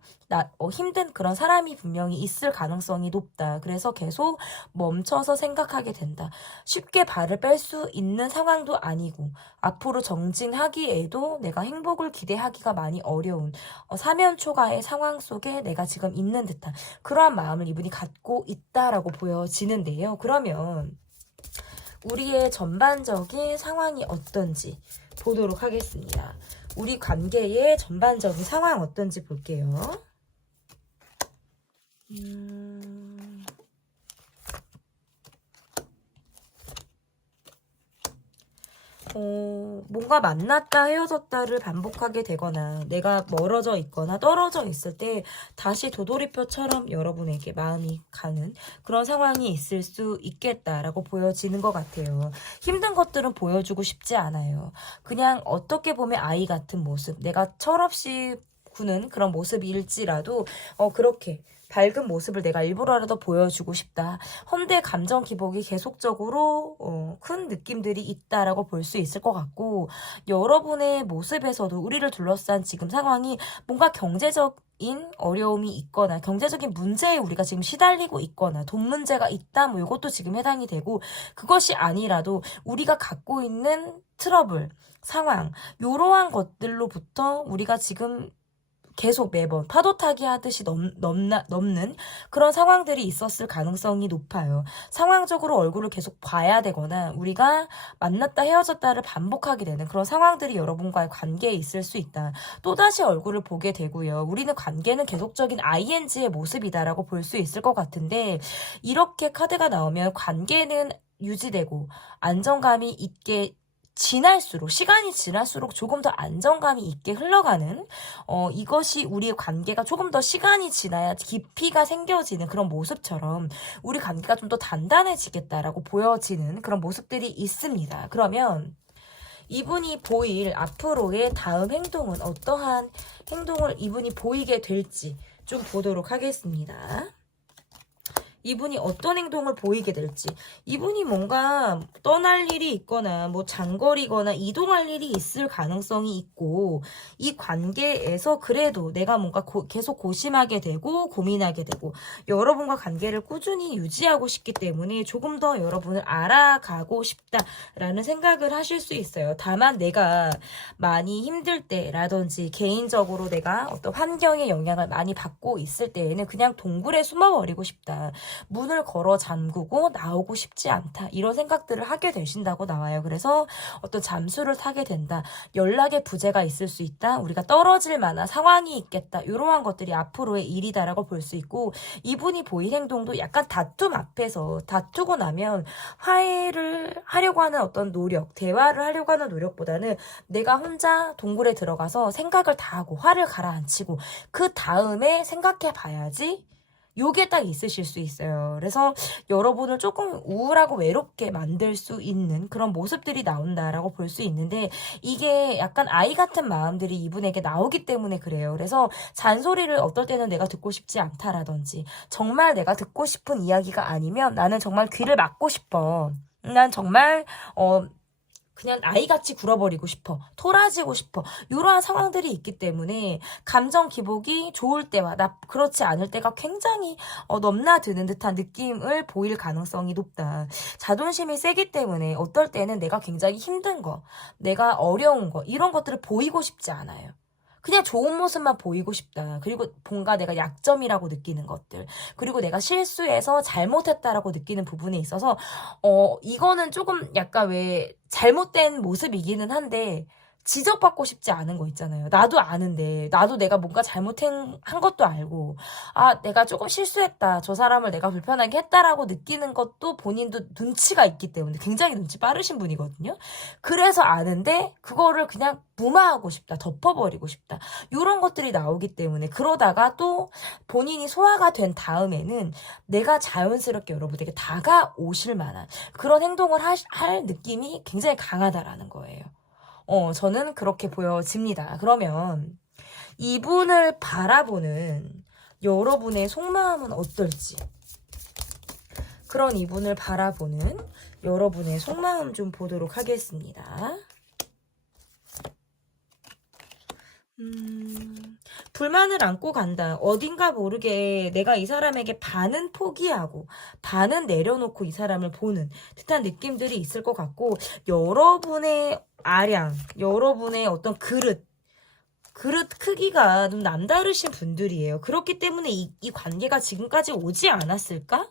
힘든 그런 사람이 분명히 있을 가능성이 높다. 그래서 계속 멈춰서 생각하게 된다. 쉽게 발을 뺄 수 있는 상황도 아니고 앞으로 정진하기에도 내가 행복을 기대하기가 많이 어려운 사면초가의 상황 속에 내가 지금 있는 듯한 그러한 마음을 이분이 갖고 있다라고 보여지는데요. 그러면 우리의 전반적인 상황이 어떤지 보도록 하겠습니다. 우리 관계의 전반적인 상황 어떤지 볼게요. 뭔가 만났다 헤어졌다를 반복하게 되거나 내가 멀어져 있거나 떨어져 있을 때 다시 도돌이표처럼 여러분에게 마음이 가는 그런 상황이 있을 수 있겠다라고 보여지는 것 같아요. 힘든 것들은 보여주고 싶지 않아요. 그냥 어떻게 보면 아이 같은 모습, 내가 철없이 구는 그런 모습일지라도 그렇게 밝은 모습을 내가 일부러라도 보여주고 싶다. 험대 감정 기복이 계속적으로 큰 느낌들이 있다라고 볼 수 있을 것 같고, 여러분의 모습에서도 우리를 둘러싼 지금 상황이 뭔가 경제적인 어려움이 있거나 경제적인 문제에 우리가 지금 시달리고 있거나 돈 문제가 있다, 뭐 이것도 지금 해당이 되고, 그것이 아니라도 우리가 갖고 있는 트러블, 상황, 이러한 것들로부터 우리가 지금 계속 매번 파도 타기 하듯이 넘는 그런 상황들이 있었을 가능성이 높아요. 상황적으로 얼굴을 계속 봐야 되거나 우리가 만났다 헤어졌다를 반복하게 되는 그런 상황들이 여러분과의 관계에 있을 수 있다. 또다시 얼굴을 보게 되고요. 우리는 관계는 계속적인 ING의 모습이다라고 볼 수 있을 것 같은데, 이렇게 카드가 나오면 관계는 유지되고 안정감이 있게 시간이 지날수록 조금 더 안정감이 있게 흘러가는 이것이 우리의 관계가 조금 더 시간이 지나야 깊이가 생겨지는 그런 모습처럼 우리 관계가 좀 더 단단해지겠다라고 보여지는 그런 모습들이 있습니다. 그러면 이분이 보일 앞으로의 다음 행동은 어떠한 행동을 이분이 보이게 될지 좀 보도록 하겠습니다. 이분이 어떤 행동을 보이게 될지, 이분이 뭔가 떠날 일이 있거나 뭐 장거리거나 이동할 일이 있을 가능성이 있고, 이 관계에서 그래도 내가 뭔가 계속 고심하게 되고 고민하게 되고 여러분과 관계를 꾸준히 유지하고 싶기 때문에 조금 더 여러분을 알아가고 싶다라는 생각을 하실 수 있어요. 다만 내가 많이 힘들 때라든지 개인적으로 내가 어떤 환경의 영향을 많이 받고 있을 때에는 그냥 동굴에 숨어버리고 싶다, 문을 걸어 잠그고 나오고 싶지 않다, 이런 생각들을 하게 되신다고 나와요. 그래서 어떤 잠수를 타게 된다, 연락에 부재가 있을 수 있다, 우리가 떨어질 만한 상황이 있겠다, 이러한 것들이 앞으로의 일이다라고 볼 수 있고, 이분이 보일 행동도 약간 다툼 앞에서 다투고 나면 화해를 하려고 하는 어떤 노력, 대화를 하려고 하는 노력보다는 내가 혼자 동굴에 들어가서 생각을 다 하고 화를 가라앉히고 그 다음에 생각해 봐야지, 요게 딱 있으실 수 있어요. 그래서 여러분을 조금 우울하고 외롭게 만들 수 있는 그런 모습들이 나온다라고 볼 수 있는데, 이게 약간 아이 같은 마음들이 이분에게 나오기 때문에 그래요. 그래서 잔소리를 어떨 때는 내가 듣고 싶지 않다라든지, 정말 내가 듣고 싶은 이야기가 아니면 나는 정말 귀를 막고 싶어, 난 정말 그냥 아이같이 굴어버리고 싶어. 토라지고 싶어. 이러한 상황들이 있기 때문에 감정 기복이 좋을 때와 그렇지 않을 때가 굉장히 넘나드는 듯한 느낌을 보일 가능성이 높다. 자존심이 세기 때문에 어떨 때는 내가 굉장히 힘든 거, 내가 어려운 거 이런 것들을 보이고 싶지 않아요. 그냥 좋은 모습만 보이고 싶다. 그리고 뭔가 내가 약점이라고 느끼는 것들. 그리고 내가 실수해서 잘못했다라고 느끼는 부분에 있어서, 이거는 조금 약간 왜 잘못된 모습이기는 한데, 지적받고 싶지 않은 거 있잖아요. 나도 아는데, 나도 내가 뭔가 잘못한 것도 알고, 아, 내가 조금 실수했다. 저 사람을 내가 불편하게 했다라고 느끼는 것도 본인도 눈치가 있기 때문에 굉장히 눈치 빠르신 분이거든요. 그래서 아는데, 그거를 그냥 무마하고 싶다. 덮어버리고 싶다. 이런 것들이 나오기 때문에, 그러다가 또 본인이 소화가 된 다음에는 내가 자연스럽게 여러분에게 다가오실 만한 그런 행동을 할 느낌이 굉장히 강하다라는 거예요. 저는 그렇게 보여집니다. 그러면 이분을 바라보는 여러분의 속마음은 어떨지, 그런 이분을 바라보는 여러분의 속마음 좀 보도록 하겠습니다. 불만을 안고 간다. 어딘가 모르게 내가 이 사람에게 반은 포기하고 반은 내려놓고 이 사람을 보는 듯한 느낌들이 있을 것 같고, 여러분의 아량, 여러분의 어떤 그릇 크기가 좀 남다르신 분들이에요. 그렇기 때문에 이 관계가 지금까지 오지 않았을까?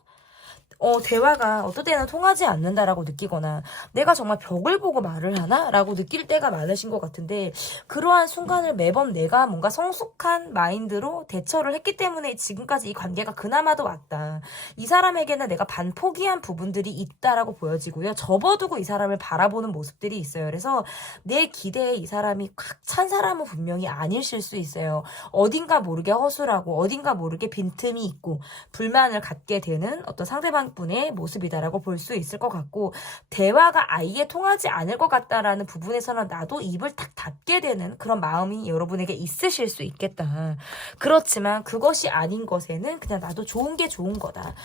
대화가 어떨 때는 통하지 않는다라고 느끼거나 내가 정말 벽을 보고 말을 하나? 라고 느낄 때가 많으신 것 같은데, 그러한 순간을 매번 내가 뭔가 성숙한 마인드로 대처를 했기 때문에 지금까지 이 관계가 그나마도 왔다. 이 사람에게는 내가 반포기한 부분들이 있다라고 보여지고요. 접어두고 이 사람을 바라보는 모습들이 있어요. 그래서 내 기대에 이 사람이 꽉 찬 사람은 분명히 아니실 수 있어요. 어딘가 모르게 허술하고 어딘가 모르게 빈틈이 있고 불만을 갖게 되는 어떤 상대방 분의 모습이다라고 볼 수 있을 것 같고, 대화가 아예 통하지 않을 것 같다라는 부분에서는 나도 입을 탁 닫게 되는 그런 마음이 여러분에게 있으실 수 있겠다. 그렇지만 그것이 아닌 것에는 그냥 나도 좋은 게 좋은 거다.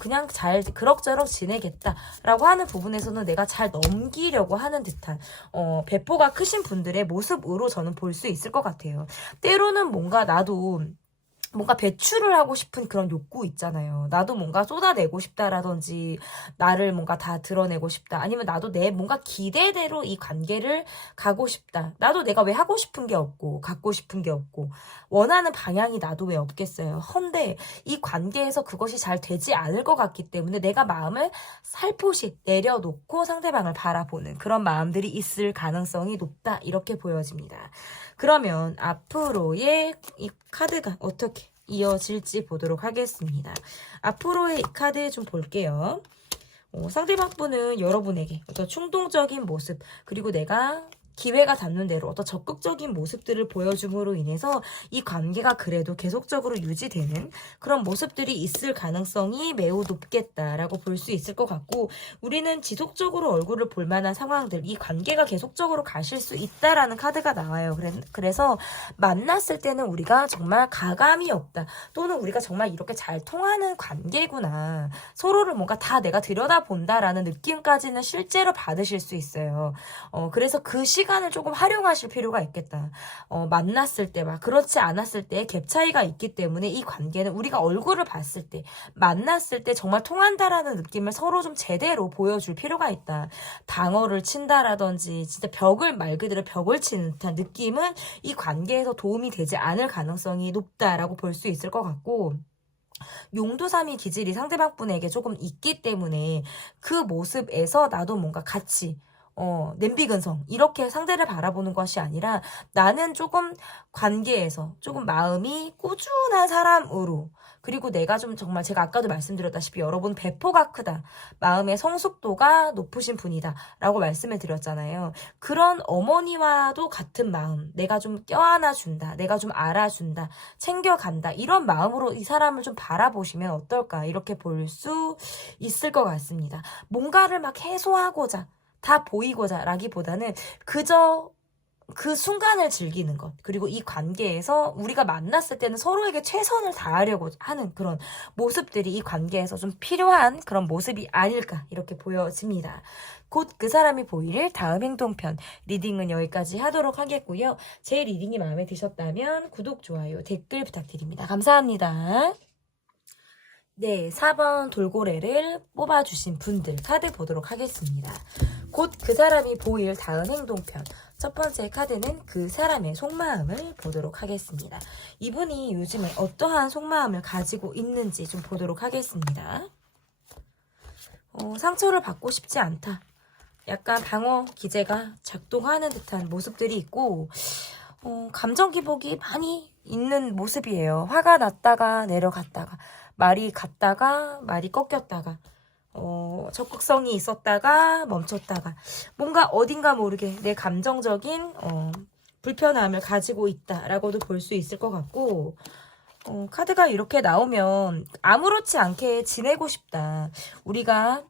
그냥 잘 그럭저럭 지내겠다라고 하는 부분에서는 내가 잘 넘기려고 하는 듯한 배포가 크신 분들의 모습으로 저는 볼 수 있을 것 같아요. 때로는 뭔가 나도 뭔가 배출을 하고 싶은 그런 욕구 있잖아요. 나도 뭔가 쏟아내고 싶다라든지, 나를 뭔가 다 드러내고 싶다. 아니면 나도 내 뭔가 기대대로 이 관계를 가고 싶다. 나도 내가 왜 하고 싶은 게 없고, 갖고 싶은 게 없고, 원하는 방향이 나도 왜 없겠어요. 헌데, 이 관계에서 그것이 잘 되지 않을 것 같기 때문에 내가 마음을 살포시 내려놓고 상대방을 바라보는 그런 마음들이 있을 가능성이 높다. 이렇게 보여집니다. 그러면 앞으로의 이 카드가 어떻게 이어질지 보도록 하겠습니다. 앞으로의 이 카드 좀 볼게요. 상대방 분은 여러분에게 어떤 충동적인 모습, 그리고 내가 기회가 닿는 대로 어떤 적극적인 모습들을 보여줌으로 인해서 이 관계가 그래도 계속적으로 유지되는 그런 모습들이 있을 가능성이 매우 높겠다라고 볼 수 있을 것 같고, 우리는 지속적으로 얼굴을 볼 만한 상황들, 이 관계가 계속적으로 가실 수 있다라는 카드가 나와요. 그래서 만났을 때는 우리가 정말 가감이 없다, 또는 우리가 정말 이렇게 잘 통하는 관계구나, 서로를 뭔가 다 내가 들여다본다라는 느낌까지는 실제로 받으실 수 있어요. 그래서 그 시간을 조금 활용하실 필요가 있겠다. 만났을 때와 그렇지 않았을 때 갭 차이가 있기 때문에 이 관계는 우리가 얼굴을 봤을 때, 만났을 때 정말 통한다라는 느낌을 서로 좀 제대로 보여줄 필요가 있다. 방어를 친다라든지 진짜 말 그대로 벽을 치는 듯한 느낌은 이 관계에서 도움이 되지 않을 가능성이 높다라고 볼 수 있을 것 같고, 용두삼이 기질이 상대방 분에게 조금 있기 때문에 그 모습에서 나도 뭔가 같이 냄비근성 이렇게 상대를 바라보는 것이 아니라, 나는 조금 관계에서 조금 마음이 꾸준한 사람으로, 그리고 내가 좀 정말 제가 아까도 말씀드렸다시피 여러분 배포가 크다, 마음의 성숙도가 높으신 분이다 라고 말씀을 드렸잖아요. 그런 어머니와도 같은 마음, 내가 좀 껴안아준다, 내가 좀 알아준다, 챙겨간다, 이런 마음으로 이 사람을 좀 바라보시면 어떨까, 이렇게 볼 수 있을 것 같습니다. 뭔가를 막 해소하고자, 다 보이고자 라기보다는 그저 그 순간을 즐기는 것, 그리고 이 관계에서 우리가 만났을 때는 서로에게 최선을 다하려고 하는 그런 모습들이 이 관계에서 좀 필요한 그런 모습이 아닐까 이렇게 보여집니다. 곧 그 사람이 보이를 다음 행동편 리딩은 여기까지 하도록 하겠고요. 제 리딩이 마음에 드셨다면 구독, 좋아요, 댓글 부탁드립니다. 감사합니다. 네, 4번 돌고래를 뽑아주신 분들 카드 보도록 하겠습니다. 곧 그 사람이 보일 다음 행동편. 첫 번째 카드는 그 사람의 속마음을 보도록 하겠습니다. 이분이 요즘에 어떠한 속마음을 가지고 있는지 좀 보도록 하겠습니다. 상처를 받고 싶지 않다. 약간 방어 기제가 작동하는 듯한 모습들이 있고, 감정 기복이 많이 있는 모습이에요. 화가 났다가 내려갔다가, 말이 갔다가 말이 꺾였다가, 적극성이 있었다가 멈췄다가, 뭔가 어딘가 모르게 내 감정적인 불편함을 가지고 있다라고도 볼 수 있을 것 같고, 카드가 이렇게 나오면 아무렇지 않게 지내고 싶다. 우리가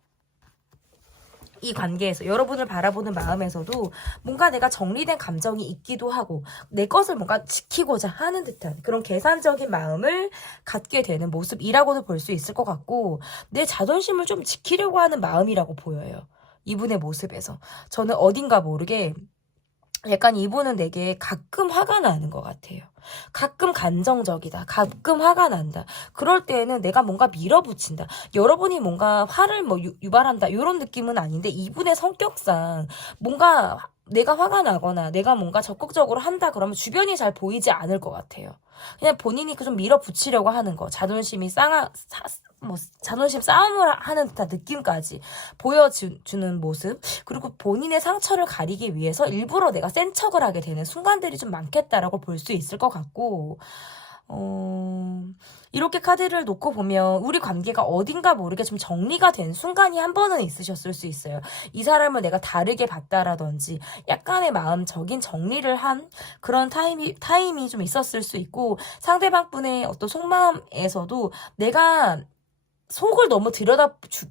이 관계에서 여러분을 바라보는 마음에서도 뭔가 내가 정리된 감정이 있기도 하고 내 것을 뭔가 지키고자 하는 듯한 그런 계산적인 마음을 갖게 되는 모습이라고도 볼 수 있을 것 같고, 내 자존심을 좀 지키려고 하는 마음이라고 보여요. 이분의 모습에서 저는 어딘가 모르게 약간 이분은 내게 가끔 화가 나는 것 같아요. 가끔 감정적이다. 가끔 화가 난다. 그럴 때에는 내가 뭔가 밀어붙인다. 여러분이 뭔가 화를 뭐 유발한다. 이런 느낌은 아닌데 이분의 성격상 뭔가 내가 화가 나거나 내가 뭔가 적극적으로 한다 그러면 주변이 잘 보이지 않을 것 같아요. 그냥 본인이 좀 밀어붙이려고 하는 거. 자존심 싸움을 하는 듯한 느낌까지 보여주는 모습. 그리고 본인의 상처를 가리기 위해서 일부러 내가 센 척을 하게 되는 순간들이 좀 많겠다라고 볼 수 있을 것 같고, 이렇게 카드를 놓고 보면 우리 관계가 어딘가 모르게 좀 정리가 된 순간이 한 번은 있으셨을 수 있어요. 이 사람을 내가 다르게 봤다라든지 약간의 마음적인 정리를 한 그런 타임이 좀 있었을 수 있고, 상대방 분의 어떤 속마음에서도 내가 속을 너무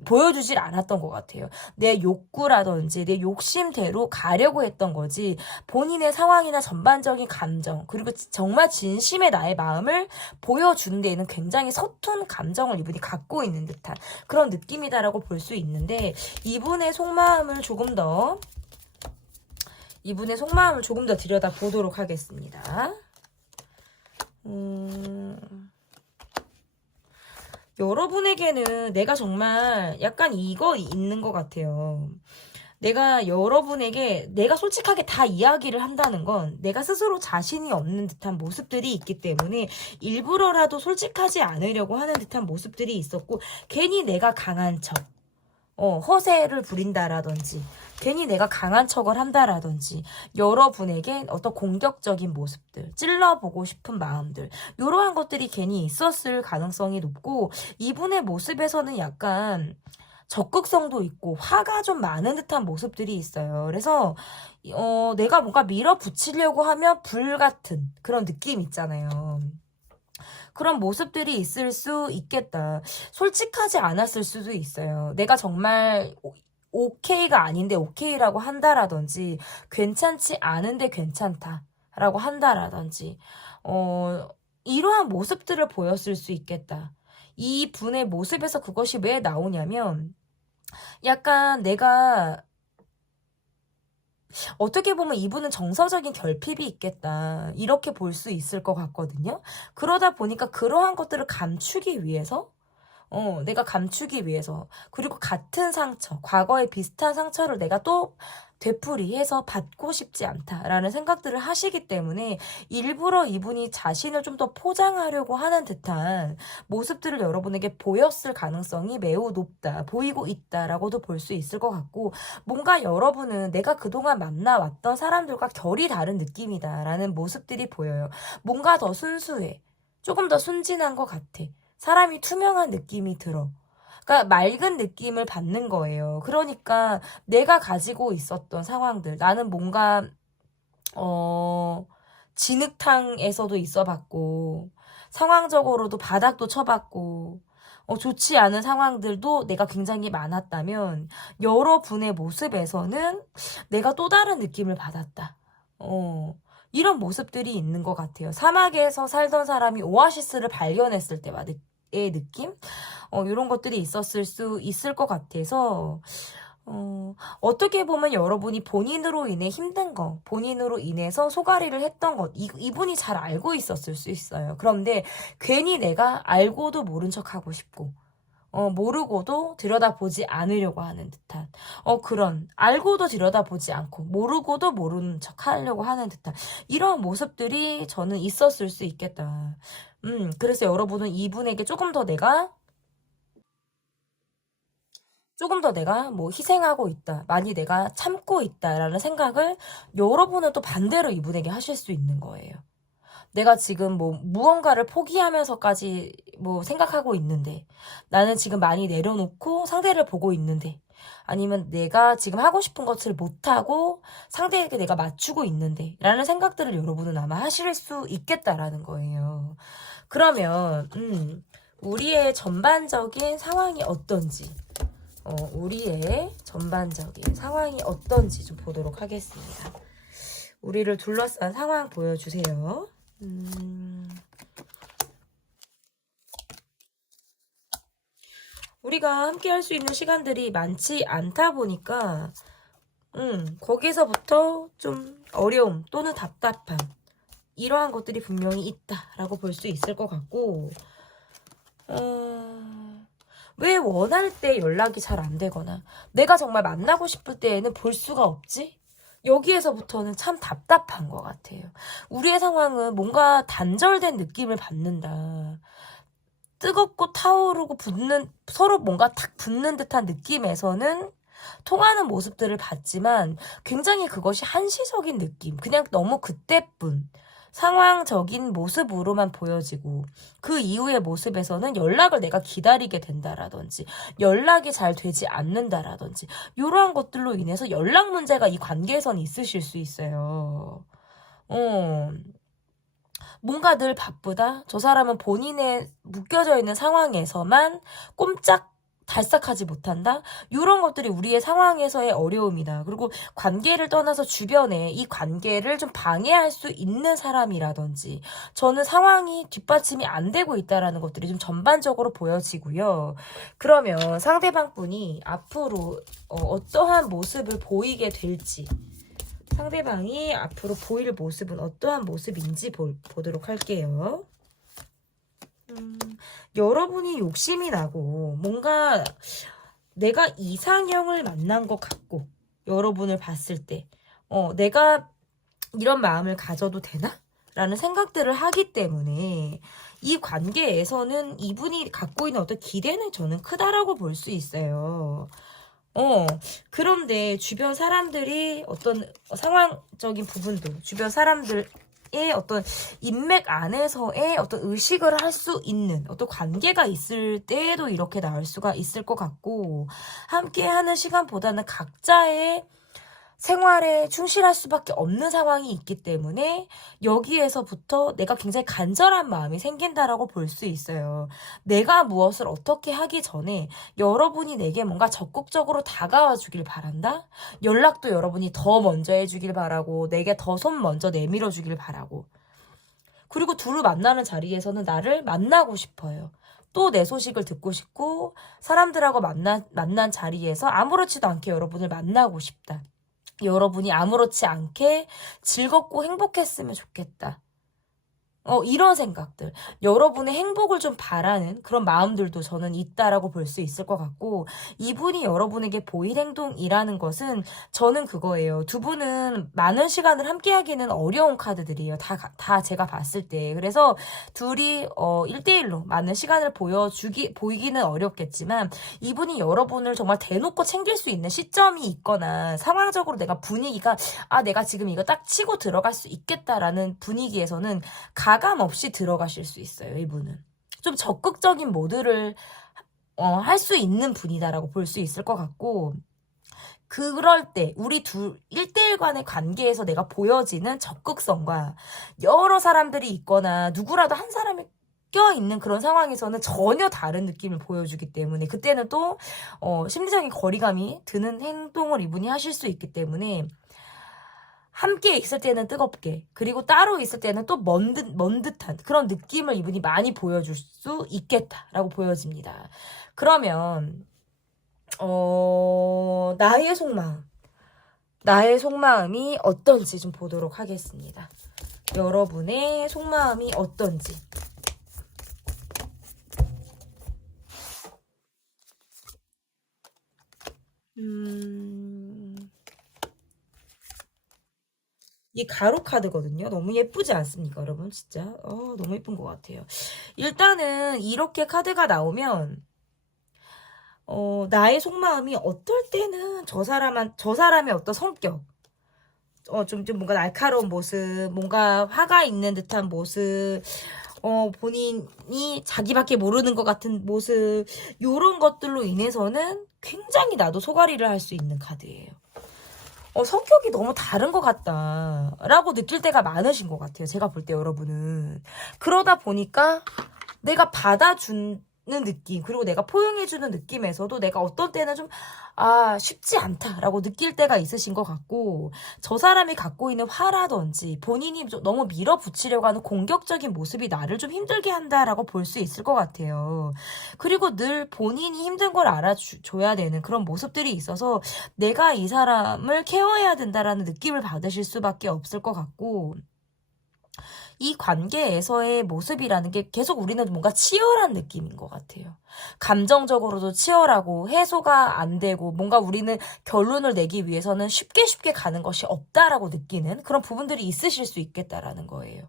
보여주질 않았던 것 같아요. 내 욕구라든지 내 욕심대로 가려고 했던 거지, 본인의 상황이나 전반적인 감정, 그리고 정말 진심의 나의 마음을 보여주는 데에는 굉장히 서툰 감정을 이분이 갖고 있는 듯한 그런 느낌이다라고 볼 수 있는데, 이분의 속마음을 조금 더 들여다보도록 하겠습니다. 여러분에게는 내가 정말 약간 이거 있는 것 같아요. 내가 여러분에게 내가 솔직하게 다 이야기를 한다는 건 내가 스스로 자신이 없는 듯한 모습들이 있기 때문에 일부러라도 솔직하지 않으려고 하는 듯한 모습들이 있었고, 괜히 내가 강한 척, 허세를 부린다라든지 괜히 내가 강한 척을 한다라든지 여러분에게 어떤 공격적인 모습들, 찔러보고 싶은 마음들, 이러한 것들이 괜히 있었을 가능성이 높고, 이분의 모습에서는 약간 적극성도 있고 화가 좀 많은 듯한 모습들이 있어요. 그래서 내가 뭔가 밀어붙이려고 하면 불같은 그런 느낌 있잖아요. 그런 모습들이 있을 수 있겠다. 솔직하지 않았을 수도 있어요. 내가 정말 오케이가 아닌데 오케이라고 한다라든지, 괜찮지 않은데 괜찮다라고 한다라든지, 이러한 모습들을 보였을 수 있겠다. 이 분의 모습에서 그것이 왜 나오냐면, 약간 내가 어떻게 보면 이분은 정서적인 결핍이 있겠다, 이렇게 볼 수 있을 것 같거든요. 그러다 보니까 그러한 것들을 감추기 위해서, 그리고 같은 상처, 과거에 비슷한 상처를 내가 또 되풀이해서 받고 싶지 않다라는 생각들을 하시기 때문에 일부러 이분이 자신을 좀 더 포장하려고 하는 듯한 모습들을 여러분에게 보였을 가능성이 매우 높다, 보이고 있다라고도 볼 수 있을 것 같고, 뭔가 여러분은 내가 그동안 만나왔던 사람들과 결이 다른 느낌이다라는 모습들이 보여요. 뭔가 더 순수해. 조금 더 순진한 것 같아. 사람이 투명한 느낌이 들어. 그러니까 맑은 느낌을 받는 거예요. 그러니까 내가 가지고 있었던 상황들, 나는 뭔가 진흙탕에서도 있어봤고, 상황적으로도 바닥도 쳐봤고, 좋지 않은 상황들도 내가 굉장히 많았다면, 여러분의 모습에서는 내가 또 다른 느낌을 받았다. 이런 모습들이 있는 것 같아요. 사막에서 살던 사람이 오아시스를 발견했을 때의 느낌? 이런 것들이 있었을 수 있을 것 같아서, 어떻게 보면 여러분이 본인으로 인해 힘든 거, 본인으로 인해서 소가리를 했던 것, 이분이 잘 알고 있었을 수 있어요. 그런데 괜히 내가 알고도 모른 척 하고 싶고, 모르고도 들여다보지 않으려고 하는 듯한, 알고도 들여다보지 않고, 모르고도 모르는 척 하려고 하는 듯한, 이런 모습들이 저는 있었을 수 있겠다. 그래서 여러분은 이분에게 조금 더 내가 뭐 희생하고 있다, 많이 내가 참고 있다라는 생각을 여러분은 또 반대로 이분에게 하실 수 있는 거예요. 내가 지금 뭐 무언가를 포기하면서까지 뭐 생각하고 있는데, 나는 지금 많이 내려놓고 상대를 보고 있는데, 아니면 내가 지금 하고 싶은 것을 못하고 상대에게 내가 맞추고 있는데 라는 생각들을 여러분은 아마 하실 수 있겠다라는 거예요. 그러면 우리의 전반적인 상황이 어떤지, 우리의 전반적인 상황이 어떤지 좀 보도록 하겠습니다. 우리를 둘러싼 상황 보여주세요. 우리가 함께 할 수 있는 시간들이 많지 않다 보니까, 거기서부터 좀 어려움 또는 답답함, 이러한 것들이 분명히 있다라고 볼 수 있을 것 같고, 왜 원할 때 연락이 잘 안 되거나, 내가 정말 만나고 싶을 때에는 볼 수가 없지? 여기에서부터는 참 답답한 것 같아요. 우리의 상황은 뭔가 단절된 느낌을 받는다. 뜨겁고 타오르고 서로 뭔가 탁 붙는 듯한 느낌에서는 통하는 모습들을 봤지만, 굉장히 그것이 한시적인 느낌, 그냥 너무 그때뿐 상황적인 모습으로만 보여지고, 그 이후의 모습에서는 연락을 내가 기다리게 된다라든지, 연락이 잘 되지 않는다라든지, 이러한 것들로 인해서 연락 문제가 이 관계에선 있으실 수 있어요. 뭔가 늘 바쁘다? 저 사람은 본인의 묶여져 있는 상황에서만 꼼짝 달싹하지 못한다? 이런 것들이 우리의 상황에서의 어려움이다. 그리고 관계를 떠나서 주변에 이 관계를 좀 방해할 수 있는 사람이라든지, 저는 상황이 뒷받침이 안 되고 있다라는 것들이 좀 전반적으로 보여지고요. 그러면 상대방 분이 앞으로 어떠한 모습을 보이게 될지, 상대방이 앞으로 보일 모습은 어떠한 모습인지 보도록 할게요. 여러분이 욕심이 나고 뭔가 내가 이상형을 만난 것 같고, 여러분을 봤을 때 내가 이런 마음을 가져도 되나? 라는 생각들을 하기 때문에 이 관계에서는 이분이 갖고 있는 어떤 기대는 저는 크다라고 볼 수 있어요. 그런데 주변 사람들이 어떤 상황적인 부분도, 주변 사람들의 어떤 인맥 안에서의 어떤 의식을 할 수 있는 어떤 관계가 있을 때에도 이렇게 나올 수가 있을 것 같고, 함께 하는 시간보다는 각자의 생활에 충실할 수밖에 없는 상황이 있기 때문에 여기에서부터 내가 굉장히 간절한 마음이 생긴다라고 볼 수 있어요. 내가 무엇을 어떻게 하기 전에 여러분이 내게 뭔가 적극적으로 다가와 주길 바란다? 연락도 여러분이 더 먼저 해주길 바라고, 내게 더 손 먼저 내밀어 주길 바라고, 그리고 둘을 만나는 자리에서는 나를 만나고 싶어요. 또 내 소식을 듣고 싶고, 사람들하고 만난 자리에서 아무렇지도 않게 여러분을 만나고 싶다. 여러분이 아무렇지 않게 즐겁고 행복했으면 좋겠다. 이런 생각들, 여러분의 행복을 좀 바라는 그런 마음들도 저는 있다라고 볼 수 있을 것 같고, 이분이 여러분에게 보일 행동이라는 것은 저는 그거예요. 두 분은 많은 시간을 함께 하기는 어려운 카드들이에요. 다 제가 봤을 때. 그래서 둘이 1대1로 많은 시간을 보이기는 어렵겠지만, 이분이 여러분을 정말 대놓고 챙길 수 있는 시점이 있거나, 상황적으로 분위기가 내가 지금 이거 딱 치고 들어갈 수 있겠다라는 분위기에서는 가감 없이 들어가실 수 있어요. 이분은 좀 적극적인 모드를 할 수 있는 분이다라고 볼 수 있을 것 같고, 그럴 때 우리 둘 1대1 간의 관계에서 내가 보여지는 적극성과, 여러 사람들이 있거나 누구라도 한 사람이 껴있는 그런 상황에서는 전혀 다른 느낌을 보여주기 때문에, 그때는 또 심리적인 거리감이 드는 행동을 이분이 하실 수 있기 때문에, 함께 있을 때는 뜨겁게, 그리고 따로 있을 때는 또 먼 듯한 그런 느낌을 이분이 많이 보여줄 수 있겠다라고 보여집니다. 그러면 나의 속마음이 어떤지 좀 보도록 하겠습니다. 여러분의 속마음이 어떤지. 이 가로 카드거든요. 너무 예쁘지 않습니까, 여러분? 진짜 너무 예쁜 것 같아요. 일단은 이렇게 카드가 나오면 나의 속마음이 어떨 때는 저 사람의 어떤 성격, 좀 뭔가 날카로운 모습, 뭔가 화가 있는 듯한 모습, 본인이 자기밖에 모르는 것 같은 모습, 요런 것들로 인해서는 굉장히 나도 소가리를 할 수 있는 카드예요. 성격이 너무 다른 것 같다라고 느낄 때가 많으신 것 같아요. 제가 볼 때 여러분은. 그러다 보니까 내가 받아주는 느낌, 그리고 내가 포용해주는 느낌에서도 내가 어떤 때는 좀 쉽지 않다라고 느낄 때가 있으신 것 같고, 저 사람이 갖고 있는 화라든지 본인이 좀 너무 밀어붙이려고 하는 공격적인 모습이 나를 좀 힘들게 한다라고 볼 수 있을 것 같아요. 그리고 늘 본인이 힘든 걸 알아줘야 되는 그런 모습들이 있어서 내가 이 사람을 케어해야 된다라는 느낌을 받으실 수밖에 없을 것 같고, 이 관계에서의 모습이라는 게 계속 우리는 뭔가 치열한 느낌인 것 같아요. 감정적으로도 치열하고 해소가 안 되고, 뭔가 우리는 결론을 내기 위해서는 쉽게 가는 것이 없다라고 느끼는 그런 부분들이 있으실 수 있겠다라는 거예요.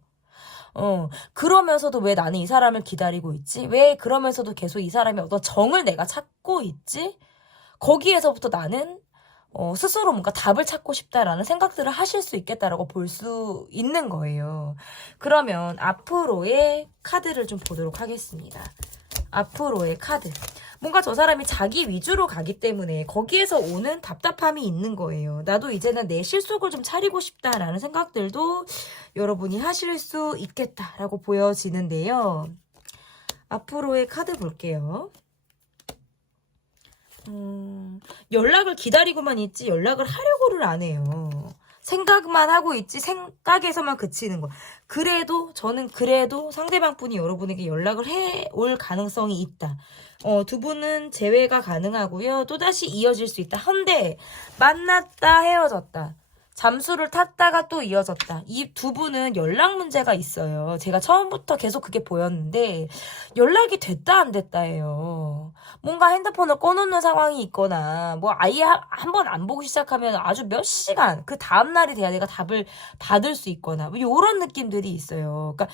그러면서도 왜 나는 이 사람을 기다리고 있지? 왜 그러면서도 계속 이 사람의 어떤 정을 내가 찾고 있지? 거기에서부터 나는 스스로 뭔가 답을 찾고 싶다라는 생각들을 하실 수 있겠다라고 볼 수 있는 거예요. 그러면 앞으로의 카드를 좀 보도록 하겠습니다. 앞으로의 카드. 뭔가 저 사람이 자기 위주로 가기 때문에 거기에서 오는 답답함이 있는 거예요. 나도 이제는 내 실속을 좀 차리고 싶다라는 생각들도 여러분이 하실 수 있겠다라고 보여지는데요. 앞으로의 카드 볼게요. 연락을 기다리고만 있지 연락을 하려고를 안 해요. 생각만 하고 있지 생각에서만 그치는 거. 저는 그래도 상대방 분이 여러분에게 연락을 해올 가능성이 있다. 두 분은 재회가 가능하고요. 또다시 이어질 수 있다. 한데 만났다 헤어졌다. 잠수를 탔다가 또 이어졌다. 이 두 분은 연락 문제가 있어요. 제가 처음부터 계속 그게 보였는데 연락이 됐다 안 됐다예요. 뭔가 핸드폰을 꺼놓는 상황이 있거나 뭐 아예 한 번 안 보기 시작하면 아주 몇 시간 그 다음날이 돼야 내가 답을 받을 수 있거나 뭐 이런 느낌들이 있어요. 그러니까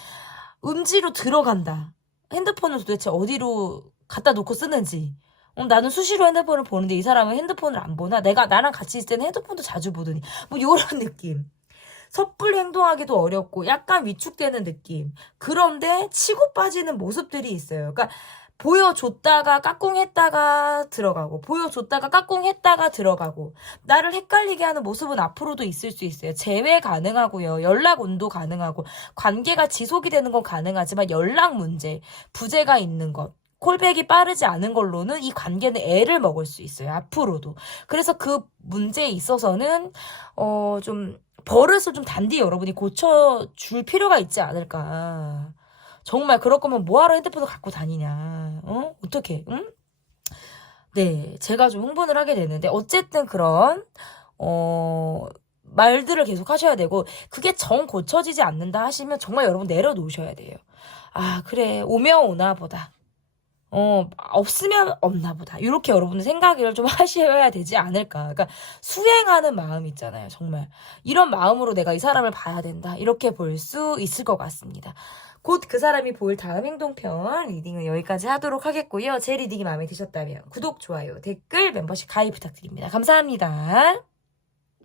음지로 들어간다. 핸드폰을 도대체 어디로 갖다 놓고 쓰는지. 나는 수시로 핸드폰을 보는데 이 사람은 핸드폰을 안 보나? 나랑 같이 있을 때는 핸드폰도 자주 보더니. 뭐, 요런 느낌. 섣불리 행동하기도 어렵고, 약간 위축되는 느낌. 그런데 치고 빠지는 모습들이 있어요. 그러니까, 보여줬다가 까꿍했다가 들어가고, 보여줬다가 까꿍했다가 들어가고, 나를 헷갈리게 하는 모습은 앞으로도 있을 수 있어요. 재회 가능하고요. 연락 온도 가능하고, 관계가 지속이 되는 건 가능하지만 연락 문제, 부재가 있는 것. 콜백이 빠르지 않은 걸로는 이 관계는 애를 먹을 수 있어요. 앞으로도. 그래서 그 문제에 있어서는 좀 버릇을 좀 단디 여러분이 고쳐줄 필요가 있지 않을까. 정말 그럴 거면 뭐하러 핸드폰을 갖고 다니냐. 어떡해. 응? 네, 제가 좀 흥분을 하게 되는데 어쨌든 그런 말들을 계속 하셔야 되고, 그게 정 고쳐지지 않는다 하시면 정말 여러분 내려놓으셔야 돼요. 그래, 오면 오나 보다. 없으면 없나 보다. 이렇게 여러분들 생각을 좀 하셔야 되지 않을까. 그러니까 수행하는 마음 있잖아요. 정말. 이런 마음으로 내가 이 사람을 봐야 된다. 이렇게 볼 수 있을 것 같습니다. 곧 그 사람이 보일 다음 행동편 리딩은 여기까지 하도록 하겠고요. 제 리딩이 마음에 드셨다면 구독, 좋아요, 댓글, 멤버십 가입 부탁드립니다. 감사합니다.